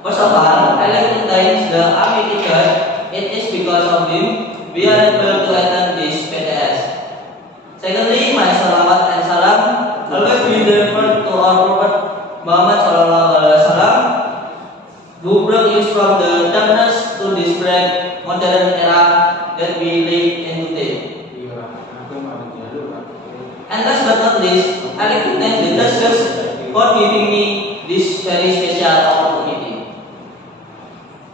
First of all, I like to thank the Army teacher. It is because of him we are able to attend this PTS. Secondly, my salawat and salam always be delivered to our Prophet Muhammad Sallallahu Alaihi Wasallam, who brought us from the darkness to this bright modern era that we live in today. And last but not least, I like to thank the teachers for giving me this very special opportunity.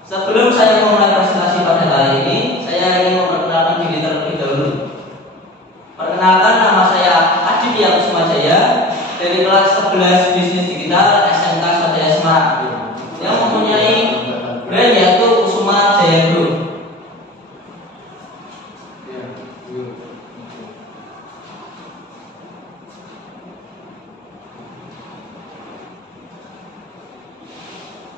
Sebelum saya memulai presentasi pada hari ini, saya ingin memperkenalkan diri terlebih dahulu. Perkenalkan, nama saya Aditya Kusumajaya dari kelas 11 Bisnis Digital SMK Swadaya Semarang yang mempunyai brand yaitu Kusuma Jaya Group.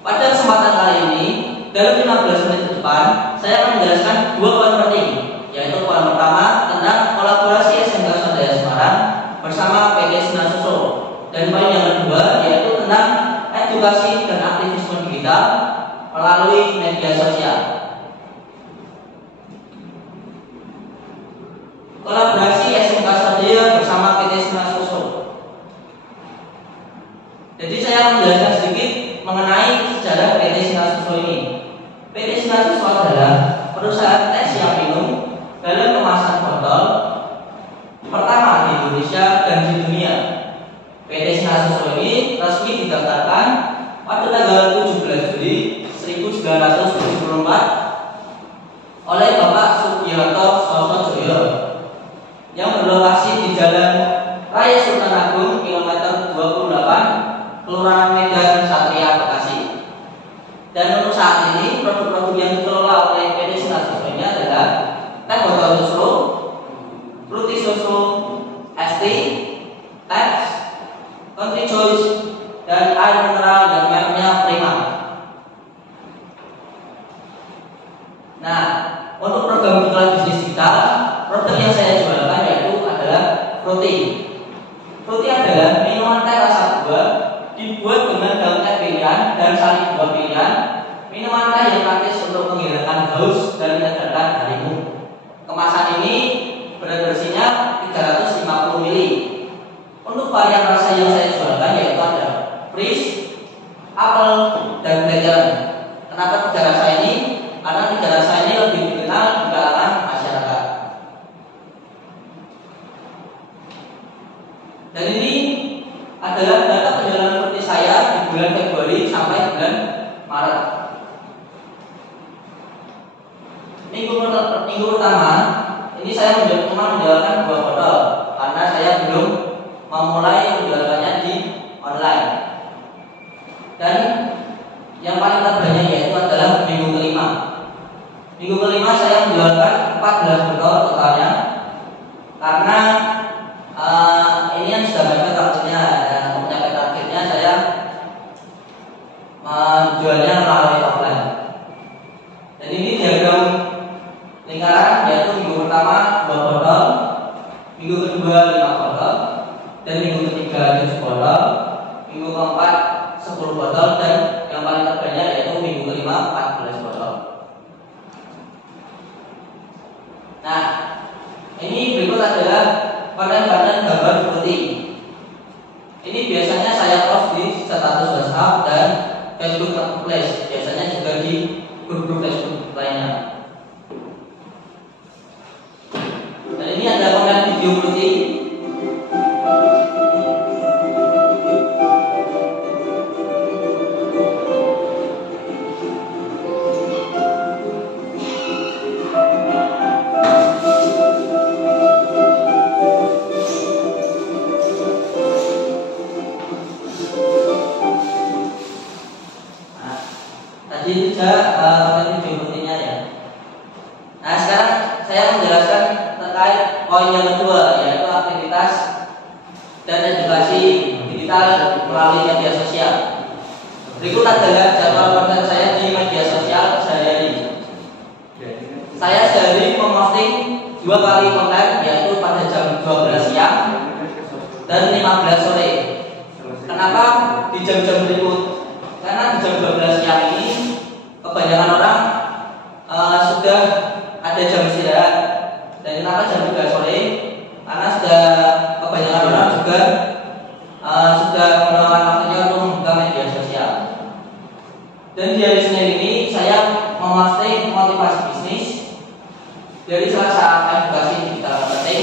Pada kesempatan kali ini, dalam 15 menit ke depan, saya akan menjelaskan dua poin penting, yaitu poin pertama tentang kolaborasi SMK Swadaya Semarang bersama PT Sinar Suso, dan poin yang kedua yaitu tentang edukasi dan aktivisme digital melalui media sosial. Kolaborasi SMK Swadaya bersama PT Sinar Suso. Jadi saya akan menjelaskan sedikit mengenai sejarah PT Sinar Suso ini. PT Sinar Suso adalah perusahaan teh siap minum dalam kemasan botol pertama di Indonesia dan di dunia. PT Sinar Suso ini resmi didaftarkan pada tanggal 17 Juli 1974 oleh Bapak Sugiharto Sosojoyo yang berlokasi di Jalan Raya Sultan Agung kilometer 28, Kelurahan Medan, Satria, Bekasi. Dan untuk saat ini produk-produk yang dikelola oleh PT Sinar Suso ini adalah teh botol susu, fruity susu, ST, Tex, Country Choice, dan air mineral dan mereknya Prima. Nah, untuk program digital bisnis kita, produk yang saya jualkan yaitu adalah Fruity. Fruity adalah minuman teh rasa buah dibuat dengan daun teh pilihan dan sari buah pilihan. Minuman teh yang praktis untuk menghilangkan haus dan menyegarkan harimu. Kemasan ini berat bersihnya 350 ml. Untuk varian rasa yang saya jualkan yaitu ada freeze, apel, dan blackcurrant. Kenapa 3 rasa ini? Karena 3 rasa ini lebih dikenal di kalangan masyarakat. Dan ini adalah data perjalanan seperti saya di bulan Februari sampai bulan Maret. Minggu pertama ini saya cuma menjualkan 2 botol karena saya belum memulai menjualkannya di online. Dan yang paling terbanyak yaitu adalah minggu kelima. Minggu kelima saya menjualkan 14 botol totalnya karena ini yang sudah mepet targetnya, dan untuk mencapai targetnya saya menjualnya melalui offline. Dan ini diagram lingkaran yaitu minggu pertama 2 botol, minggu kedua 5 botol, dan minggu ketiga 7 botol, minggu keempat 10 botol, dan yang paling terbanyak yaitu minggu kelima 14 botol. Nah, ini berikut adalah konten-konten gambar seperti ini. Biasanya saya post di status WhatsApp dan Facebook Marketplace, biasanya juga di grup-grup Facebook lainnya. Dan ini ada konten video seperti itu saja video pentingnya ya. Nah, sekarang saya menjelaskan terkait poin yang kedua yaitu aktivitas dan edukasi digital melalui media sosial. Berikut adalah jadwal konten saya di media sosial sehari-hari. Saya sehari memposting 2 kali konten yaitu pada jam 12 siang dan 15 sore. Kenapa di jam-jam berikut? Karena di jam 12 siang ini Dan di hari Senin ini saya memposting motivasi bisnis dari Selasa edukasi digital marketing,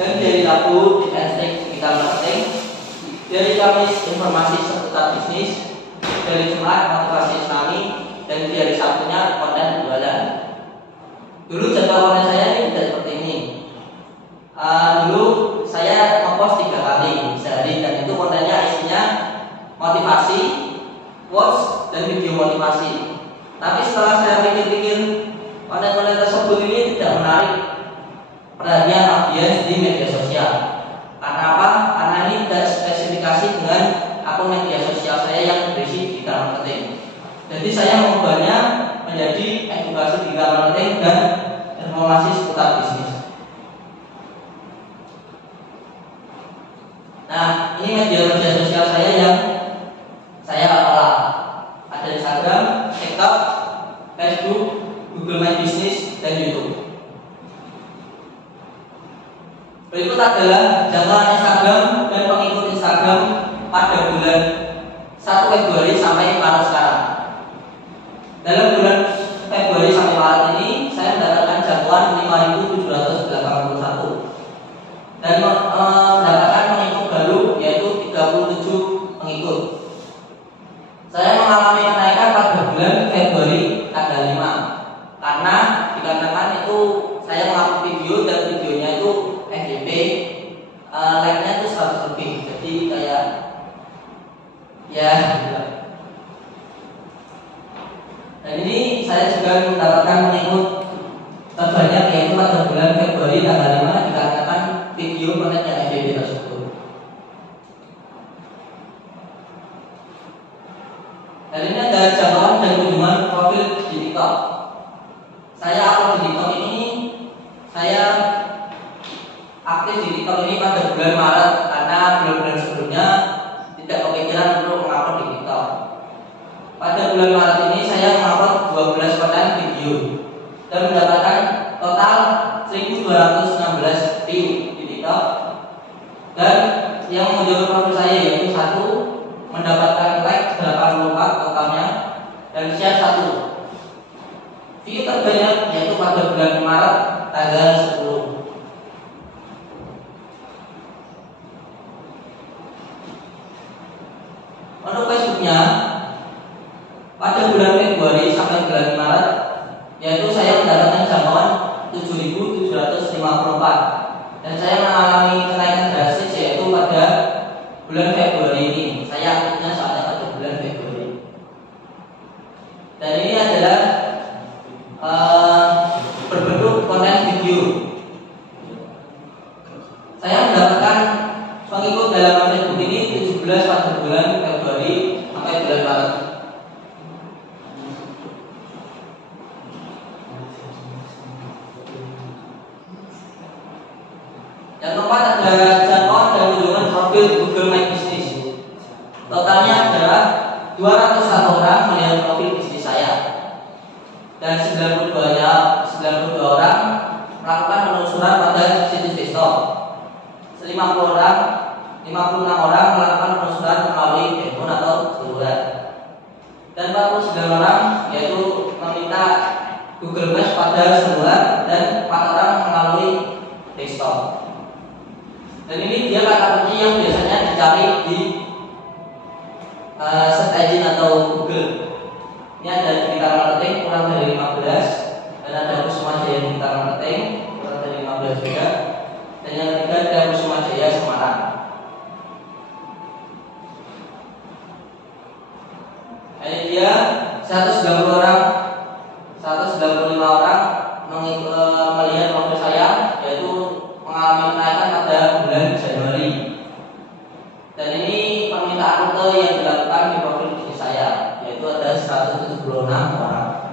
dan dari Rabu tips digital marketing, dari Kamis informasi seputar bisnis, dari Jumat motivasi Islami, dan di hari Sabtunya konten jualan. Dulu jadwal konten saya ini tidak seperti ini. Dulu saya ngepost 3 kali sehari, dan itu kontennya isinya motivasi, quotes, dan video motivasi. Tapi setelah saya pikir-pikir, konten-konten tersebut ini tidak menarik perhatian audiens di media sosial. Karena apa? Karena ini tidak spesifikasi dengan akun media sosial saya yang berisi digital marketing. Jadi saya mengubahnya menjadi edukasi digital marketing dan informasi seputar bisnis. Nah, ini media sosial saya yang saya olah. Ada Instagram, TikTok, Facebook, Google My Business, dan YouTube. Berikut adalah jadwal Instagram dan pengikut Instagram pada bulan 1 Februari sampai Maret sekarang. Dalam bulan Februari sampai Maret ini saya mendapatkan jadwal 5.781 dan mendapatkan pengikut baru yaitu 37 pengikut. Saya mengalami kenaikan pada bulan Februari tanggal 5 karena dikarenakan itu saya mengupload video dan videonya itu FYP, like-nya itu 100 lebih, jadi kayak ya. Dan ini saya juga mendapatkan pengikut terbanyak yaitu pada bulan Februari tanggal 5 dikarenakan video kontennya FYP tersebut. Dan ini ada jadwal dan kunjungan profil di TikTok. Saya upload di TikTok ini, saya aktif di TikTok ini pada bulan Maret karena bulan-bulan sebelumnya tidak kepikiran untuk mengupload di TikTok. Pada bulan Maret ini saya mengupload 12 konten video dan mendapatkan total 1.216 view di TikTok. Dan yang menjadi profil saya yaitu 1 mendapatkan like 84 totalnya dan share 1. View terbanyak yaitu pada bulan Maret tanggal 10. Untuk Facebooknya pada bulan Februari sampai bulan Maret yaitu saya mendapatkan jangkauan 7.754 dan saya mengalami kenaikan drastis yaitu pada bulan Februari ini. Saya aktifnya saatnya pada bulan Februari. Dan ini adalah berbentuk konten video. Saya mendapatkan pengikut dalam Facebook ini 17 pada bulan Februari sampai bulan Maret. Yang keempat ada jangkauan dan kunjungan profil Google My Business. Totalnya adalah 201 orang melihat profil bisnis saya dan 92 orang melakukan penelusuran pada situs desktop. 56 orang melakukan penelusuran melalui handphone atau seluler, dan 49 orang yaitu meminta Google Maps pada seluler, dan 4 orang melalui desktop. Dan ini dia kata kunci yang biasanya dicari di search engine atau Google. Ini ada digital marketing kurang dari 15, dan ada Kusuma Jaya digital marketing kurang dari 15 juga, dan yang ketiga ada Kusuma Jaya Semarang. Ini dia 195 orang melihat profil saya, yaitu mengalami kenaikan pada bulan Januari. Dan ini permintaan rute yang dilakukan di profil bisnis saya, yaitu ada 176 orang.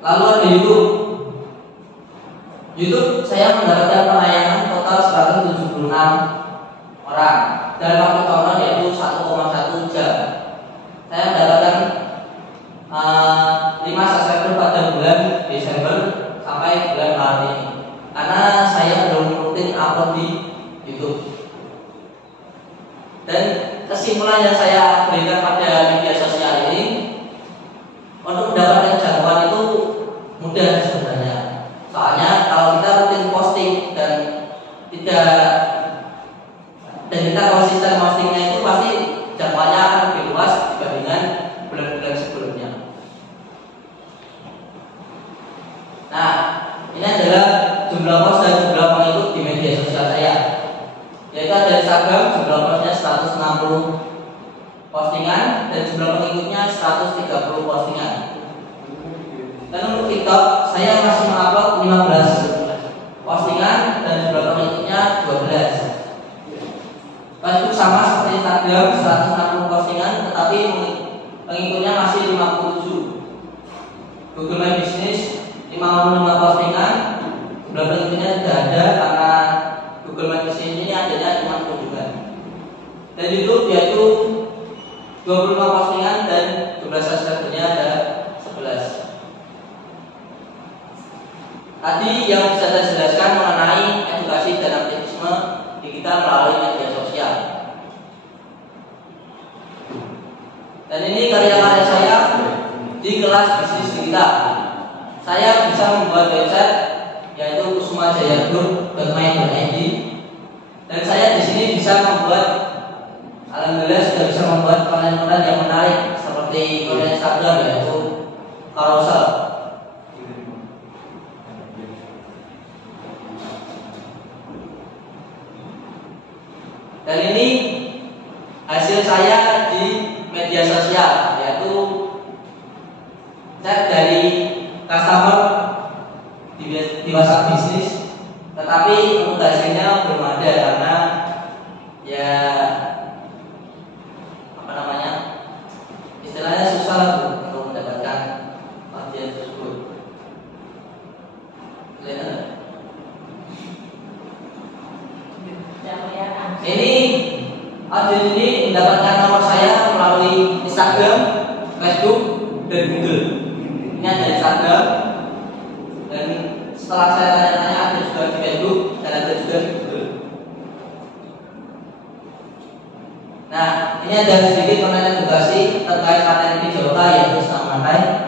Lalu ada YouTube saya mendapatkan penayangan total 176 orang dalam waktu tonton yaitu 1,1 jam. Saya mendapatkan 5 subscriber pada bulan Desember sampai bulan Maret ini, karena saya belum rutin upload di YouTube. Dan kesimpulan yang saya berikan pada media sosial ini, untuk mendapatkan jangkauan itu mudah sebenarnya. Soalnya kalau kita rutin posting dan kita konsisten postingnya itu pasti jangkauannya akan lebih luas dibandingkan bulan-bulan sebelumnya. Nah, ini adalah jumlah post dan jumlah pengikut di media sosial saya. Yaitu ada Instagram, jumlah postnya 160 postingan dan jumlah pengikutnya 130 postingan. Dan untuk TikTok saya masih mengupload 15 postingan dan jumlah pengikutnya 12. Facebook sama seperti Instagram, 160 postingan tetapi pengikutnya masih 57. Google My Business 55 postingan, jumlah pengikutnya tidak ada karena Google My Business ini adanya cuma kunjungan. Dan YouTube yaitu 25 postingan dan jumlah subscribernya ada 11. Tadi yang bisa saya jelaskan mengenai edukasi dan aktivisme digital melalui media sosial. Dan ini karya-karya saya di kelas bisnis digital. Saya bisa membuat website yaitu kusumajayagroup.my.id dan saya di sini bisa membuat, alhamdulillah sudah bisa membuat konten-konten yang menarik seperti konten Instagram yaitu carousel. Dan ini hasil saya di media sosial, yaitu chat dari customer di WhatsApp bisnis, tetapi untuk hasilnya belum ada karena ya istilahnya susah untuk mendapatkan audiens tersebut. Ini audiens ini mendapatkan nomor saya melalui Instagram, Facebook, dan Google. Ini ada Instagram, dan setelah saya tanya-tanya ada juga di Facebook dan ada juga di Google. Nah, ini ada sedikit konten edukasi terkait paten Pidjota yaitu senam pantai.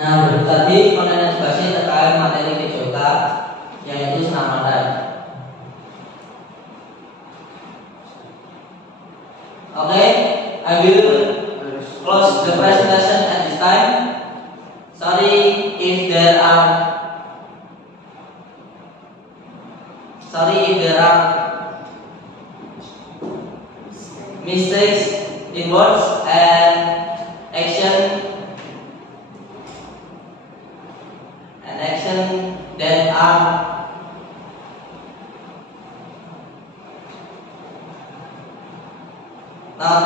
Nah, tadi konten edukasi terkait materi PJK yaitu selamatan. Okay, I will close the presentation at this time. Sorry if there are mistakes in words and action that are not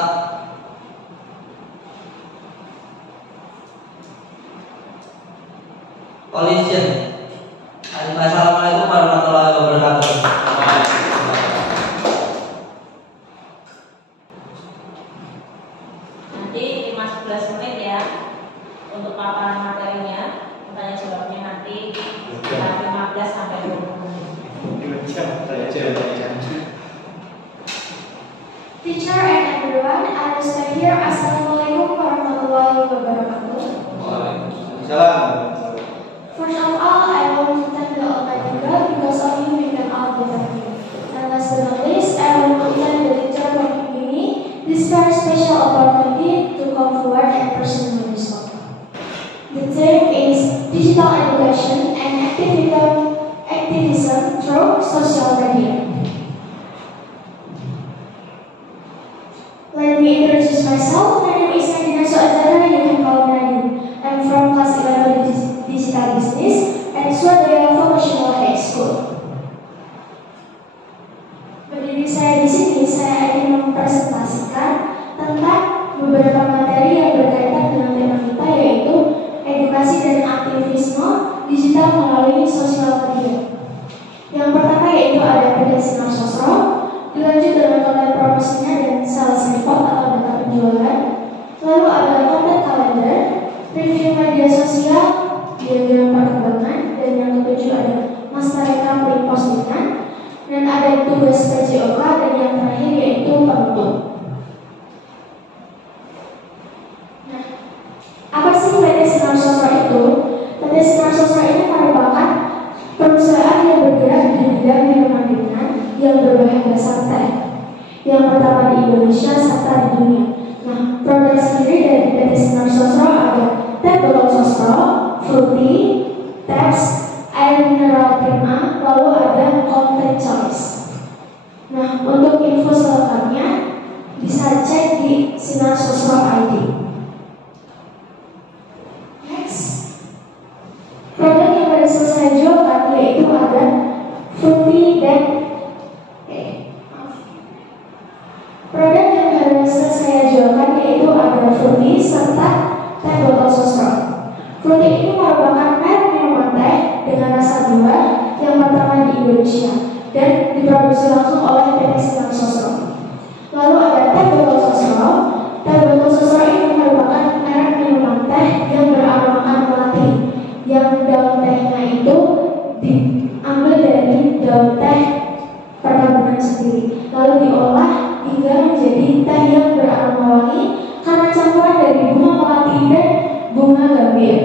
collision. Assalamualaikum warahmatullahi wabarakatuh. Nanti 15 menit ya untuk paparan materinya, tanya jawabnya nanti sekitar 15 sampai 20 menit. Teacher and everyone, I will start here. Assalamualaikum warahmatullahi wabarakatuh. Waalaikumsalam. First of all, I want to thank the Almighty God because of you we can all be here. And last but not least, I want to thank the teacher for giving me this very special opportunity to come forward and present my result. The theme is digital education and activism through social media. Let me introduce myself. My name is Nadina Soazara, you can call me Nadine. I'm from class 11 Digital Business at Swadaya Vocational High School. Berdiri saya di sini, saya ingin mempresentasikan tentang beberapa materi yang berkaitan dengan tema kita, yaitu edukasi dan aktivisme digital melalui sosial media. Yang pertama yaitu ada PT Sinar Sosro, dilanjut dengan konten promosinya dan sales report atau data penjualan. Lalu ada konten kalender, review media sosial, diagram perkembangan, dan yang ketujuh ada master rekam postingan, dan ada tugas PJOK, dan yang terakhir yaitu penutup. Nah, apa sih PT Sinar Sosro itu? PT Sinar Sosro ini merupakan perusahaan yang bergerak di bidang minuman ringan yang berbahan dasar teh, yang pertama di Indonesia serta di dunia. Nah, produk sendiri dari PT Sinar Sosro ada teh botol sosro, fruity, tabs, air mineral prima, lalu ada content choice. Nah, untuk info selengkapnya bisa cek di Sinar Sosro ID. Next, produk yang berhasil saya jualkan yaitu ada fruity dan produk yang berhasil saya jualkan yaitu ada fruity serta teh botol sosro. Fruity ini merupakan merek minuman teh dengan rasa buah yang pertama di Indonesia dan diproduksi langsung oleh PT Sinar Sosro. Lalu ada teh botol sosro. Teh botol sosro ini merupakan merek minuman teh yang beraroma melati, yang daun tehnya itu diambil dari daun teh perkebunan sendiri, lalu diolah hingga menjadi teh yang beraroma wangi karena campuran dari bunga melati dan bunga gambir.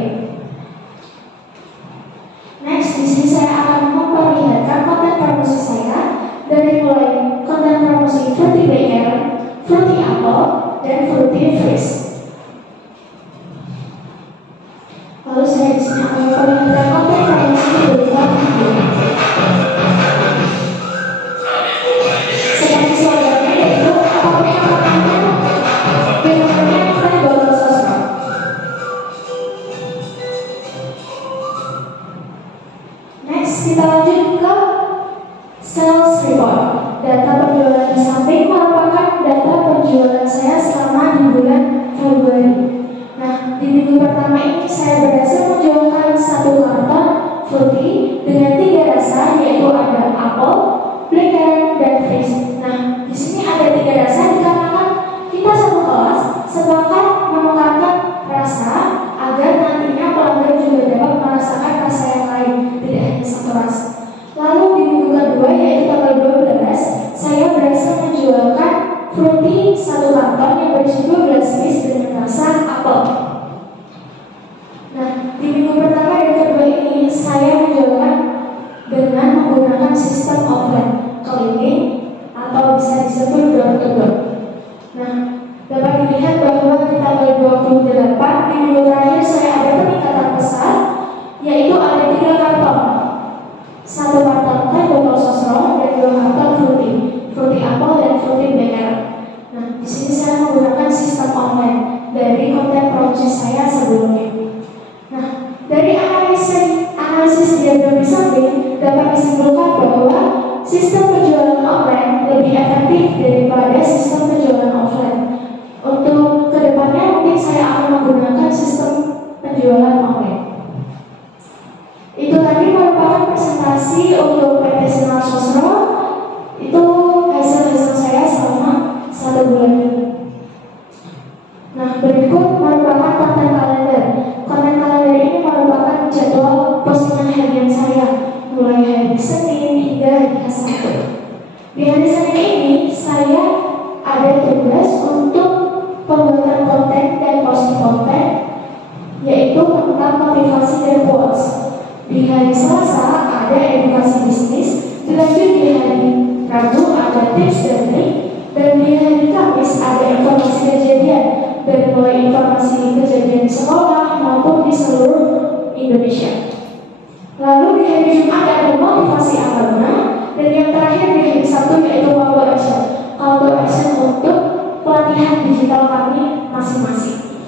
Next, di sini saya akan memperlihatkan konten promosi saya, dari mulai konten promosi Fruity Baker, Fruity Apple, dan Fruity Freeze. Lalu saya di sini akan memperlihatkan konten promosi berupa video. Seperti slogannya yaitu apapun yang makannya, minumannya teh botol sosro. Next, kita lanjut ke sales report. Data penjualan di samping merupakan data penjualan saya selama di bulan Februari. Nah, di minggu pertama ini saya berhasil menjualkan 1 karton fruity dengan 3 rasa, yaitu ada apple, blackcurrant, dan freeze. Nah, di sini ada 3 rasa dikarenakan kita satu kelas sepakat menukarkan rasa agar nantinya pelanggan juga dapat merasakan rasa yang lain, tidak hanya satu rasa. Lalu di minggu kedua yaitu tanggal 12, saya berhasil menjualkan fruity 1 karton yang berisi 12 piece dengan rasa apel. Nah, di minggu pertama dan kedua ini saya menjalankan dengan menggunakan sistem offline cleaning atau bisa disebut door to door. Nah, dapat dilihat bahwa di tanggal 28 di minggu terakhir saya ada peningkatan pesat, yaitu ada 3 karton, 1 karton teh botol sosro dan 2 karton fruity apple dan fruity black. Nah, di sini saya menggunakan sistem online dari konten promosi saya sebelumnya. Nah, dari analisis diagram di samping dapat disimpulkan bahwa sistem penjualan online lebih efektif daripada sistem penjualan offline. Untuk kedepannya mungkin saya akan menggunakan sistem penjualan online. Itu tadi merupakan presentasi untuk PT Sinar Sosro. Itu hasil-hasil saya selama 1 bulan ini. Nah, berikut merupakan konten kalender. Konten kalender ini merupakan jadwal postingan harian saya, mulai hari Senin hingga hari Sabtu. Di hari Senin ini saya ada tugas untuk pembuatan konten dan posting konten, yaitu tentang motivasi dan quotes. Di hari Selasa ada edukasi bisnis, dilanjut di hari Rabu ada tips dan trik, dan di hari Kamis ada informasi kejadian, dari mulai informasi kejadian di sekolah maupun di seluruh Indonesia. Lalu di hari Jumat ada motivasi agama, dan yang terakhir di hari Sabtu yaitu call to action. Call to action untuk pelatihan digital kami masing-masing.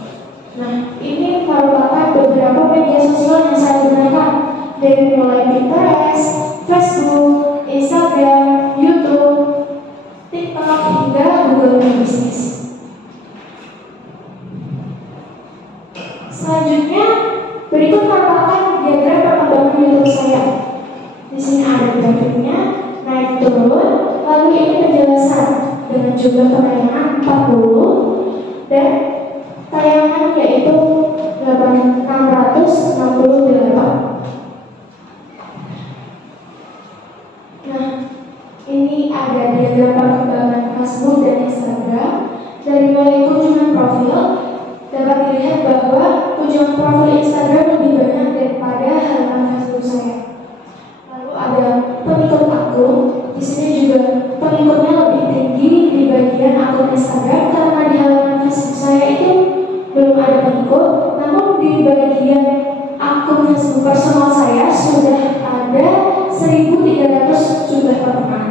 Nah, ini merupakan beberapa media sosial yang saya gunakan, dari mulai Pinterest, Facebook, Instagram, YouTube, TikTok, hingga Google Business. Selanjutnya, berikut merupakan diagram perkembangan YouTube saya. Di sini ada grafiknya, naik turun, lalu ini penjelasan dengan jumlah penayangan 40 dan tayangan yaitu 668. Nah, ini ada diagram perkembangan Facebook dan Instagram. Dari mulai kunjungan profil, dapat dilihat bahwa kunjungan profil Instagram lebih banyak daripada halaman Facebook saya. Lalu ada pengikut akun. Di sini juga pengikutnya lebih tinggi di bagian akun Instagram, karena di halaman Facebook saya itu belum ada pengikut. Namun di bagian akun Facebook personal saya sudah ada 1.300 jumlah teman.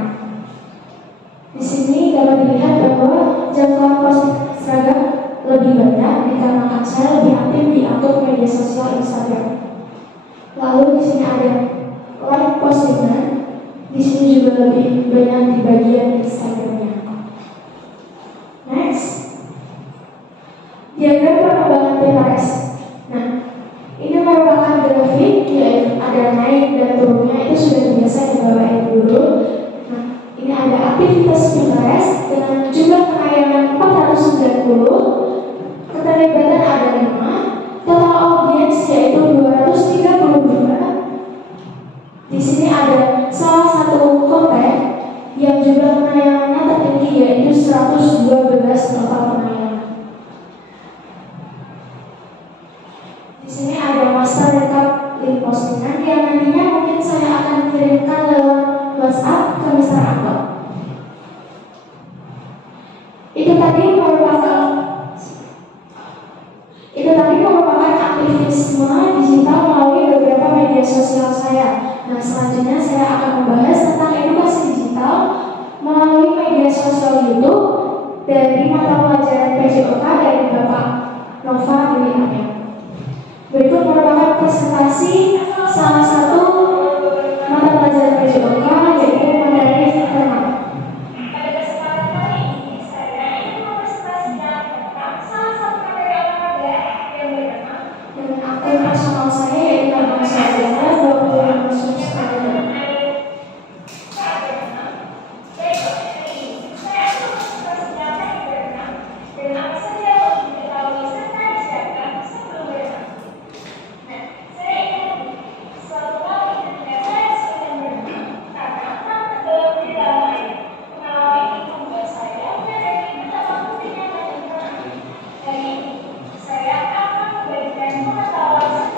Di sini dapat dilihat bahwa jangkauan posting Instagram lebih banyak dikarenakan saya lebih aktif di akun media sosial Instagram. Lalu di sini ada like postingan. Di sini juga lebih banyak di bagian Instagramnya. Next, diagram perkembangan Pinterest. Nah, ini merupakan grafik yang ada naik dan turunnya, itu sudah biasa di bawah dulu. Nah, ini ada aktivitas Pinterest dengan jumlah penayangan 490, keterlibatan ada 5, total audiens yaitu 232. Di sini ada salah satu konten yang jumlah penayangannya tertinggi yaitu 112 total penayangan. Di sini ada master recap link postingan yang nantinya mungkin saya akan kirimkan lewat WhatsApp ke Mr. Anto. Itu tadi merupakan aktivisme digital melalui beberapa media sosial saya. Nah, selanjutnya saya akan membahas tentang edukasi digital melalui media sosial YouTube dari mata pelajaran PJOK dari Bapak Nova Dewi. Berikut merupakan presentasi salah satu mata pelajaran PJOK yaitu materi ternak. Pada kesempatan kali ini, saya ingin mempresentasikan tentang salah satu materi olahraga yang bernama Dengan akun personal saya yaitu nama saya 25 subscriber. Saya akan memberikan pengetahuan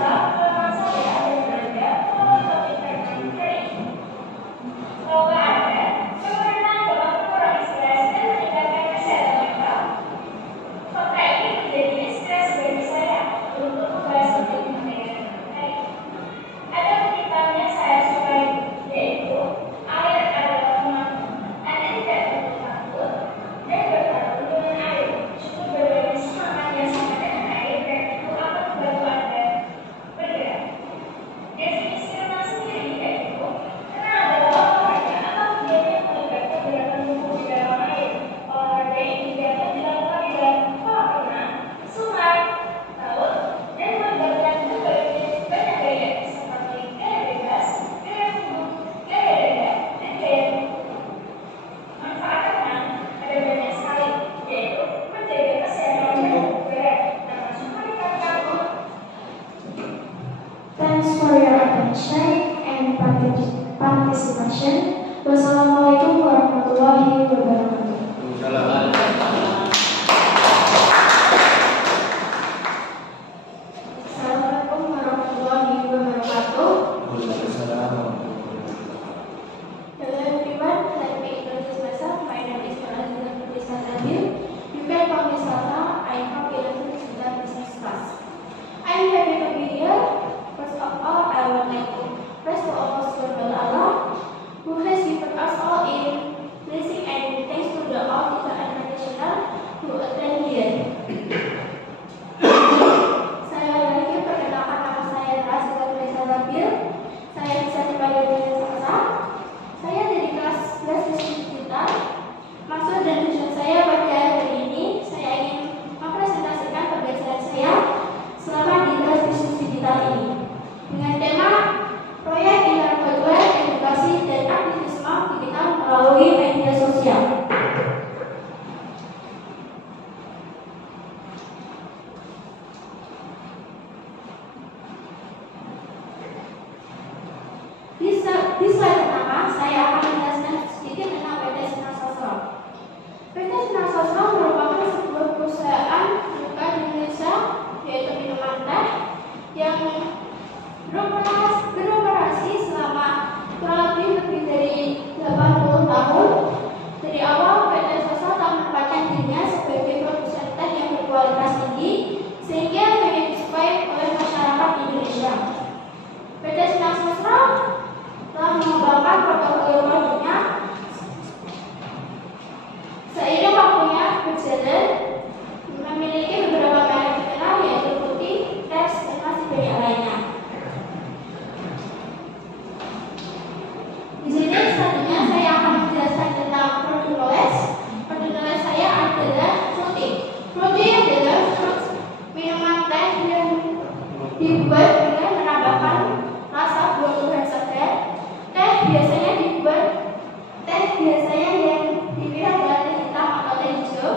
Thanks for your attention and participation. Wassalamualaikum warahmatullahi wabarakatuh. Assalamualaikum warahmatullahi wabarakatuh. Hello everyone, let me introduce myself. My name is Farah Nurisa Nabil. You can call me Salma. I am from 11th business class. I am happy to be here. First of all, I would like to praise to Allah Subhanahu wa Ta'ala, who has given us all in blessing and thanks to the all kita international who attend here. Saya lagi perkenalkan nama saya Rasul Nurisa Nabil. Saya bisa dipanggil dengan Sasa. Saya dari kelas 11 digital. Maksud dan tujuan saya pada hari ini, saya ingin mempresentasikan pembelajaran saya selama di kelas bisnis digital ini dengan tema proyek interkultural edukasi dan aktivisme digital melalui media sosial. Di slide pertama, saya akan menjelaskan sedikit tentang PT Sinar Sosro. PT Sinar Sosro merupakan sebuah perusahaan buka di Indonesia, yaitu minuman teh yang beroperasi selama kurang lebih dari 80 tahun. Dari awal, PT Sosro telah menempatkan dirinya sebagai produsen teh yang berkualitas tinggi sehingga banyak disukai oleh masyarakat Indonesia. PT Sinar Sosro telah mengembangkan produk-produknya seiring waktunya berjalan, memiliki beberapa merek terkenal yaitu Putih, Teps, dan masih banyak lainnya. Di sini selanjutnya saya akan menjelaskan tentang produk knowledge. Produk knowledge saya adalah Fruity. Fruity adalah minuman teh yang dibuat dengan menambahkan rasa buah-buahan segar. Teh biasanya yang dipilih adalah teh hitam atau teh hijau.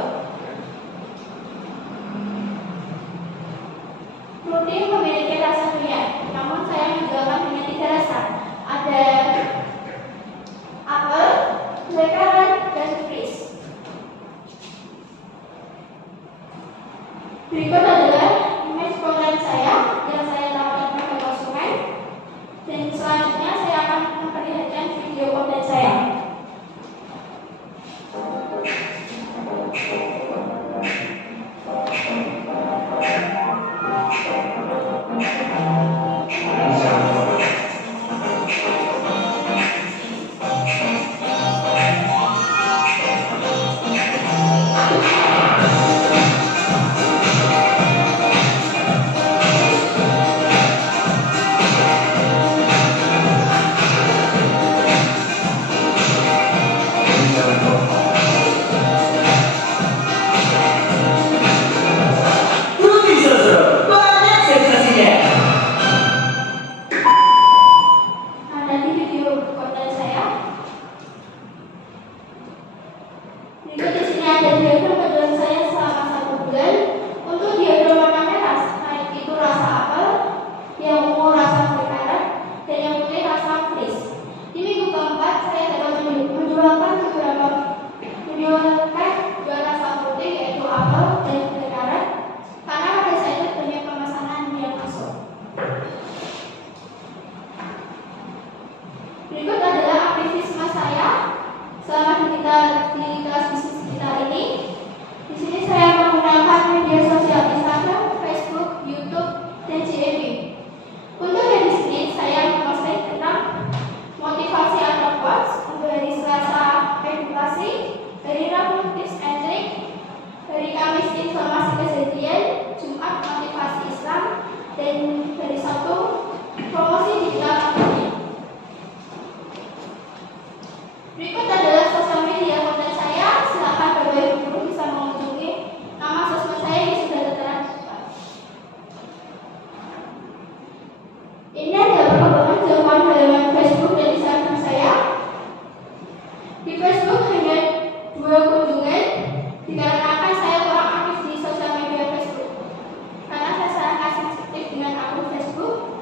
Fruity memiliki rasa durian, namun saya menjualkan dengan 3 rasa. Ada apel, blackcurrant, dan freeze. Berikut adalah image konten saya yang saya tawarkan kepada konsumen. Dan selanjutnya saya akan memperlihatkan video konten saya. Berikut adalah aktivisme saya selama di kelas bisnis digital ini. Di sini saya menggunakan media sosial Instagram, Facebook, YouTube, dan GMB. Untuk dari sini saya memposting tentang motivasi atau quotes, untuk hari Selasa edukasi, hari Rabu tips and trick, hari Kamis informasi kejadian, Jumat motivasi Islam, dan hari Sabtu promosi digital marketing. Berikut adalah sosial media konten saya. Silakan Bapak Ibu guru bisa mengunjungi nama sosmed saya yang sudah tertera. Ini adalah perkembangan zaman halaman Facebook dan Instagram saya. Di Facebook hanya 2 kunjungan dikarenakan saya kurang aktif di sosial media Facebook. Karena saya sangat sensitif dengan akun Facebook,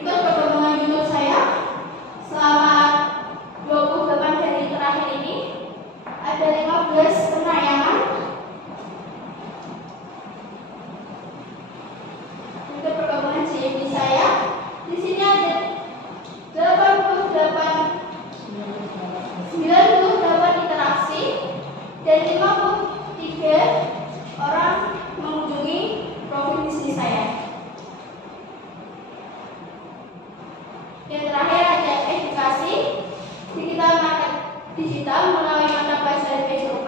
Berikut perkembangan YouTube saya selama 28 hari terakhir ini. Ada 15 penayangan. Berikut perkembangan CMD saya. Di sini ada 98 interaksi dan 53 orang mengunjungi profil di sini saya. Yang terakhir ada edukasi digital market digital melalui mata pelajaran PJOK.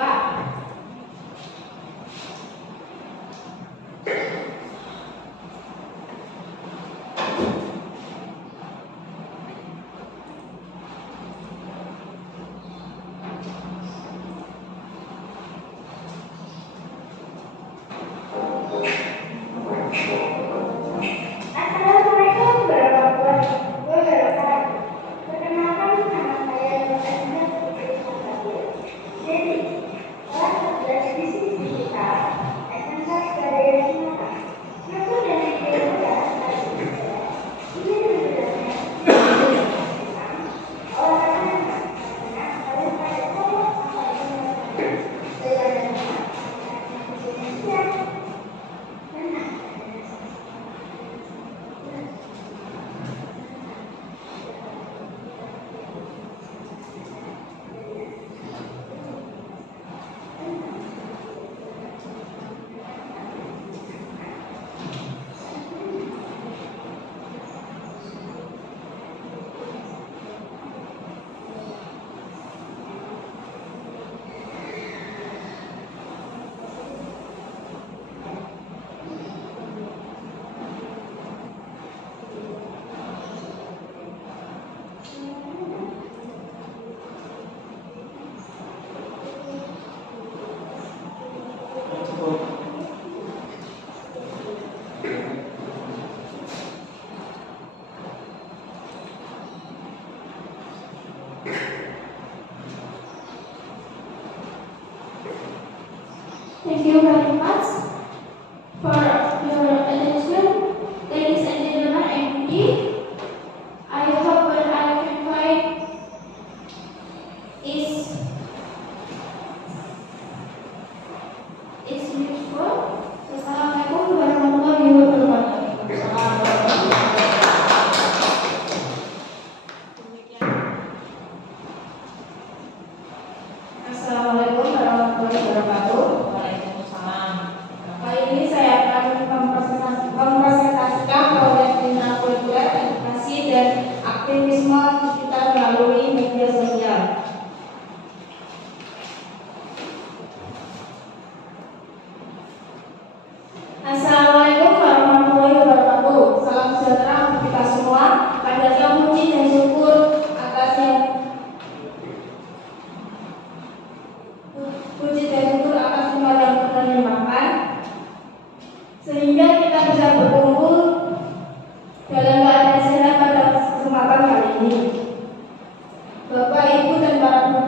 Assalamualaikum warahmatullahi wabarakatuh. Perkenalkan, nama saya Dr. Putri Santapur. Jadi, kelas 11 bisnis digital SMK Swadaya Semarang. Aku dan video kali ini ingin menjelaskan tentang olahraga karena kalian pada pokok apa yang belajar Indonesia. Thank you very much for your attention, ladies and gentlemen, and I hope what I can find is useful. Assalamualaikum warahmatullahi wabarakatuh. Assalamualaikum warahmatullahi wabarakatuh. Waalaikumsalam. Kali ini saya akan mempresentasikan proyek intrakurikuler edukasi dan aktivisme digital melalui media sosial. Assalamualaikum warahmatullahi wabarakatuh. Salam sejahtera untuk kita semua. Panjatkan puji dan syukur atas semua yang telah dimakan, sehingga kita bisa berkumpul dalam keadaan sehat pada kesempatan kali ini. Bapak, Ibu, dan para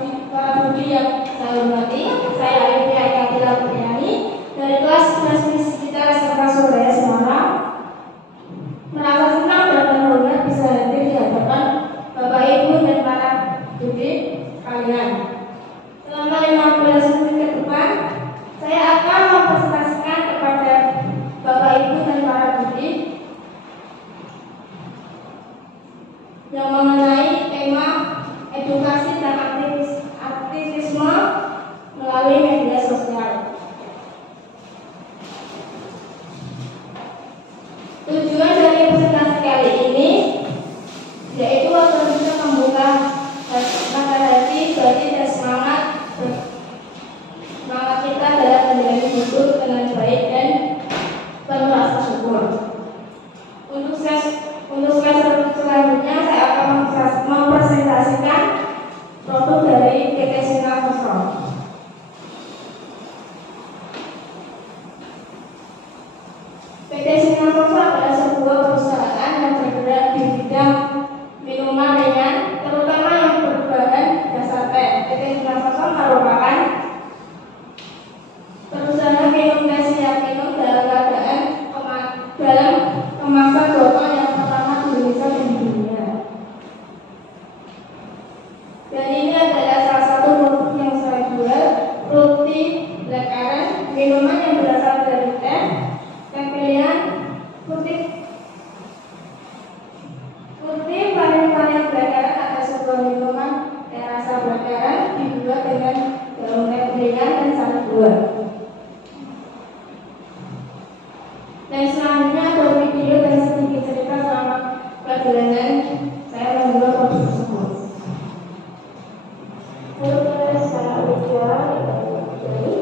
budi yang saya hormati, saya Arifia Ekatila Putri dari kelas 11 Digital SMK Swadaya Semarang. Merasa senang dan terhormat bisa hadir di hadapan Bapak, Ibu, dan para budi kalian. Selama 15 menit ke depan, saya akan mempresentasikan kepada Bapak, Ibu, dan para budi yang mengenai tema edukasi dan aktivisme melalui media sosial. Tujuan dari presentasi kali ini yaitu agar bisa membuka mata hati, batin, dan semangat kita dalam menjalani hidup dengan baik dan penuh rasa syukur. Untuk slide selanjutnya saya akan mempresentasikan produk dibuat dengan dalam ringan dan sangat luas. Dan selanjutnya ada video dan sedikit cerita selama perjalanan saya membuat produk tersebut. Halo guys, saya Alicia dari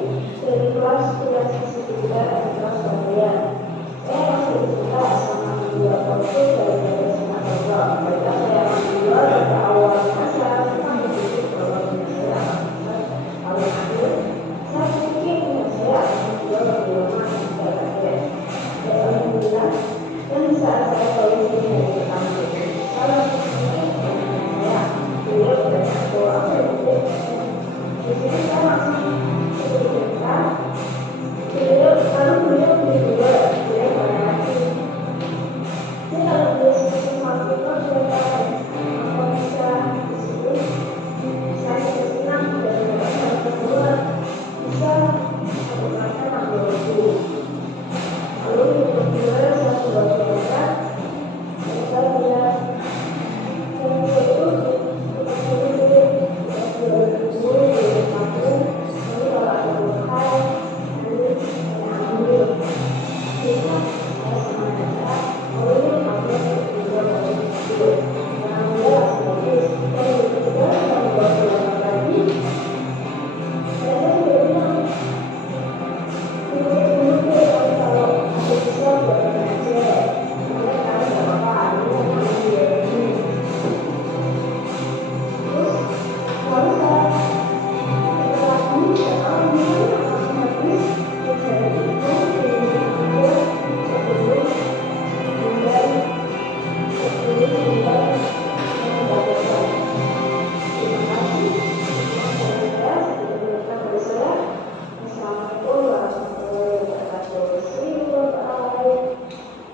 kelas 11 Fisika dan kelas Korea. Saya masih bercerita sama membuat produk dari semasa ketika saya membuat pada awalnya saya memang berpikir bahwa saya paling akhir saya pikir saya akan menjual bagaimana tidak ada. Dan alhamdulillah dan saat saya tulis ini dari pertama saya beliau bertanya bahwa apa itu di sini saya langsung cerita beliau lalu beliau beliau berarti saya kalau beliau seperti mahasiswa saya apa bisa di sini saya bersenang dari saya kedua bisa menggunakan ambil itu lalu yang kedua saya sudah belajar dan saya bilang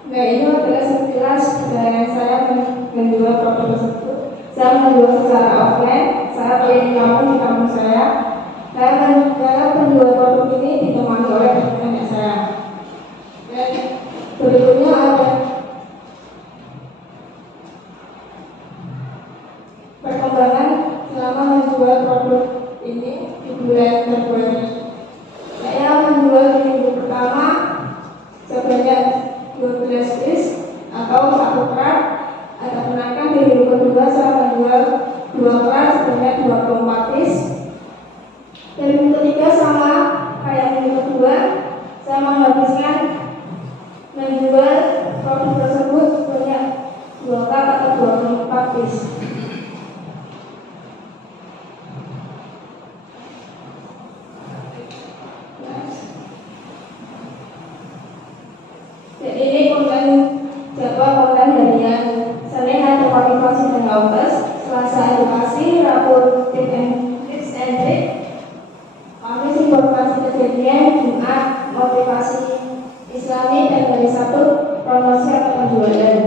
Nah, ini adalah sekilas perjalanan saya menjual produk tersebut. Saya menjual secara offline, saya beli di kampung saya. Saya menjual produk ini ditemani oleh nenek saya. Dan berikutnya ada perkembangan selama menjual produk ini di bulan Februari. Saya menjual di minggu pertama sebanyak 12 piece atau 1 kerat. Ada kenaikan di minggu kedua saya menjual 2 kerat sebanyak 24 piece. Dari minggu ketiga sama kayak minggu kedua saya menghabiskan menjual produk tersebut sebanyak 2 kerat atau 24 piece. Jadi ini konten konten harian. Senin ada motivasi dan notes, Selasa edukasi, Rabu tips and trick, Kamis informasi kejadian, Jumat motivasi Islami, dan hari Sabtu promosi atau penjualan.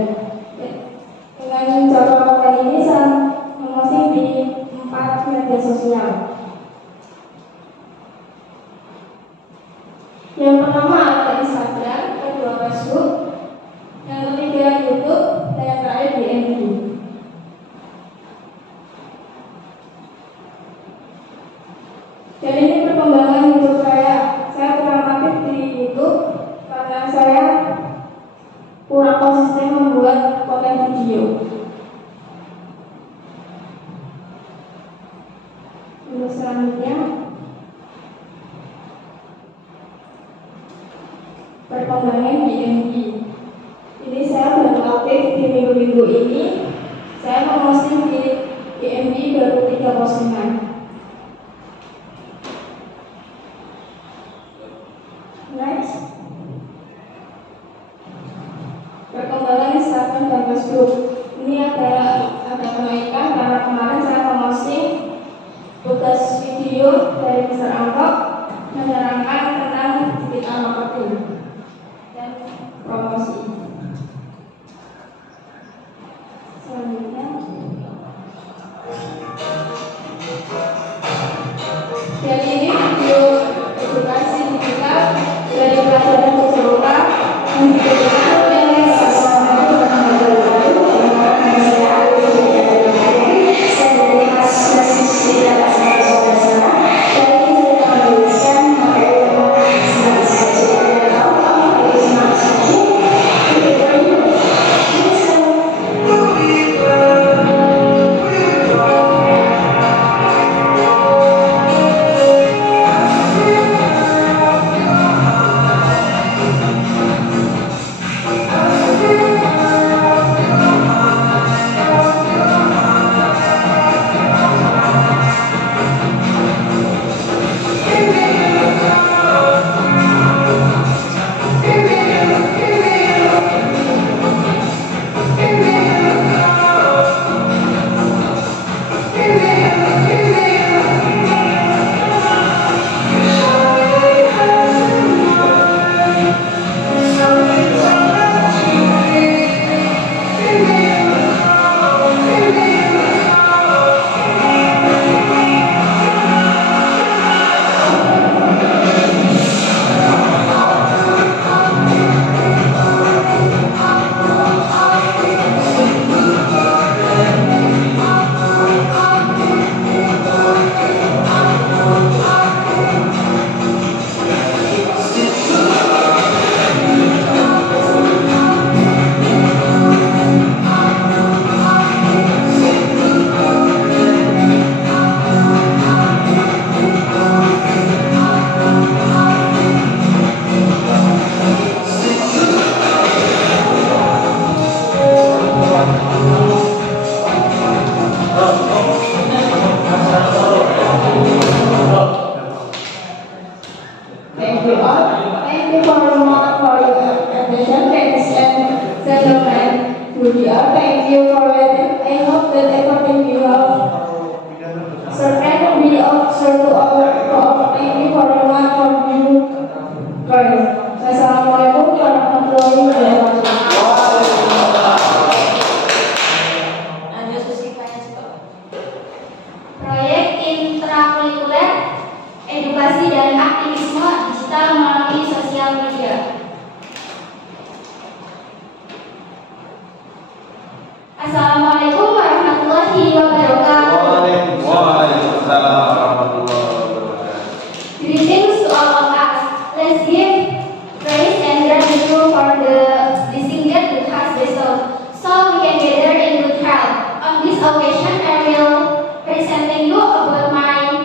Dengan cara konten ini saya memposting di 4 media sosial. Yang pertama ada Instagram, kedua Facebook, yang ketiga YouTube, dan yang terakhir di MD. Jadi ini perkembangan YouTube saya. Saya kurang aktif di YouTube karena saya kurang konsisten membuat konten video. Untuk selanjutnya perkembangan DMD. Ini saya baru aktif di minggu-minggu ini. Saya memposting di DMD baru 3 postingan. Next, perkembangan Instagram dan Facebook. Ini ada kenaikan karena kemarin saya memposting tugas video dari Mr. Angkok menerangkan tentang digital marketing dan promosi. Selanjutnya, jadi ini video edukasi digital dari pelajaran keseluruhan yang diberikan oleh Assalamualaikum warahmatullahi wabarakatuh. Saya dari kelas 11 Fisika dan kelas thank you for letting. I hope that everything you have served will be observed to all. Thank you for the one from you. Assalamualaikum warahmatullahi wabarakatuh. Lanjut sisanya coba. Proyek intrakurikuler edukasi dan aktivisme digital melalui sosial media. Assalamualaikum warahmatullahi wabarakatuh. Waalaikumsalam warahmatullahi wabarakatuh. Greetings to all of us. Let's give praise and gratitude for the blessing that God has bestowed, so we can gather in good health. On this occasion, I will presenting you about my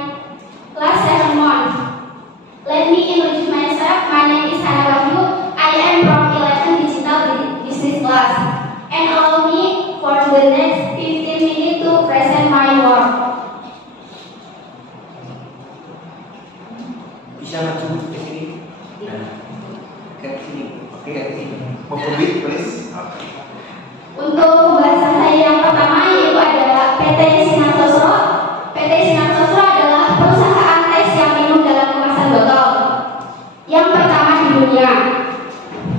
class 7 month. Let me introduce myself. My name is Hana Wahyu. I am from 11 Digital Business class, and allow me for the next 15 minutes to present my work. Bisa maju ke sini. Nah, ke sini. Oke, ke sini. Pembit, please. Oke. Untuk pembahasan saya yang pertama yaitu adalah PT Sinar Sosro. PT Sinar Sosro adalah perusahaan tes yang minum dalam kemasan botol yang pertama di dunia.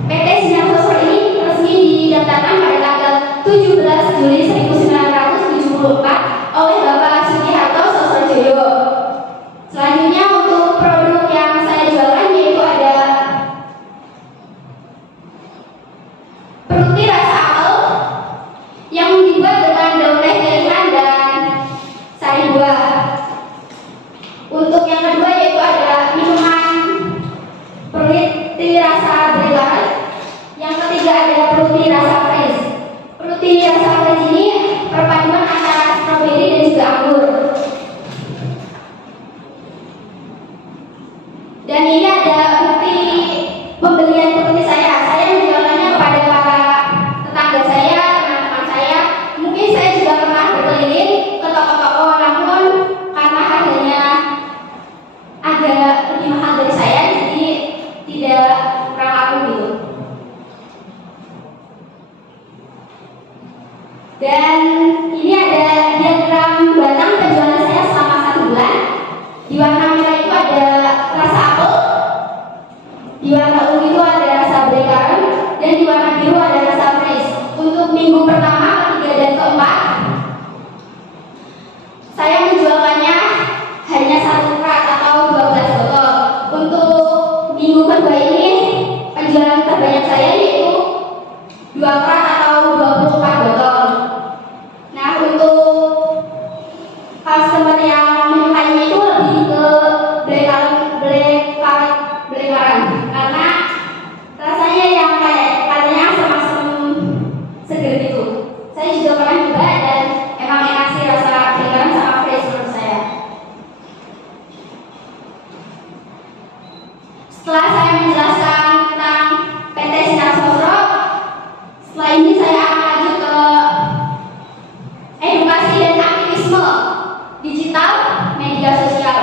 PT Sinar Sosro ini resmi didaftarkan pada tanggal 17 Juli 1974 oleh Bapak Sugiharto Sosrojoyo. Selanjutnya untuk produk yang saya jualkan yaitu ada Fruity rasa apel yang dibuat dengan daun teh keringan dan sari buah. Untuk yang kedua yaitu ada minuman Fruity rasa bergaran. Yang ketiga ada Fruity rasa fresh. Fruity rasa fresh ini perpaduan antara stroberi dan juga anggur. Dan ini ada bukti pembelian Fruity saya. Saya menjualkannya kepada para tetangga saya, teman-teman saya. Mungkin saya juga pernah berkeliling ke toko-toko, namun karena harganya agak lebih mahal dari saya, jadi tidak kurang laku gitu. Dan ini ada diagram batang penjualan saya selama 1 bulan. Di warna merah itu ada rasa apel, di warna ungu itu ada rasa blackcurrant, dan di warna biru ada rasa fresh. Untuk minggu pertama, ketiga, dan keempat, saya menjualkannya hanya 1 krat atau 12 botol. Untuk minggu kedua ini, penjualan terbanyak saya yaitu 2 krat atau 24 botol. Nah, untuk customer yang menyukainya itu lebih ke blackcurrant karena rasanya yang katanya asam-asam seger gitu. Saya juga pernah coba dan emang enak sih rasa blackcurrant sama fresh menurut saya. Setelah saya menjelaskan tentang PT Sinar Sosro, setelah ini saya akan lanjut ke edukasi dan aktivisme digital media sosial.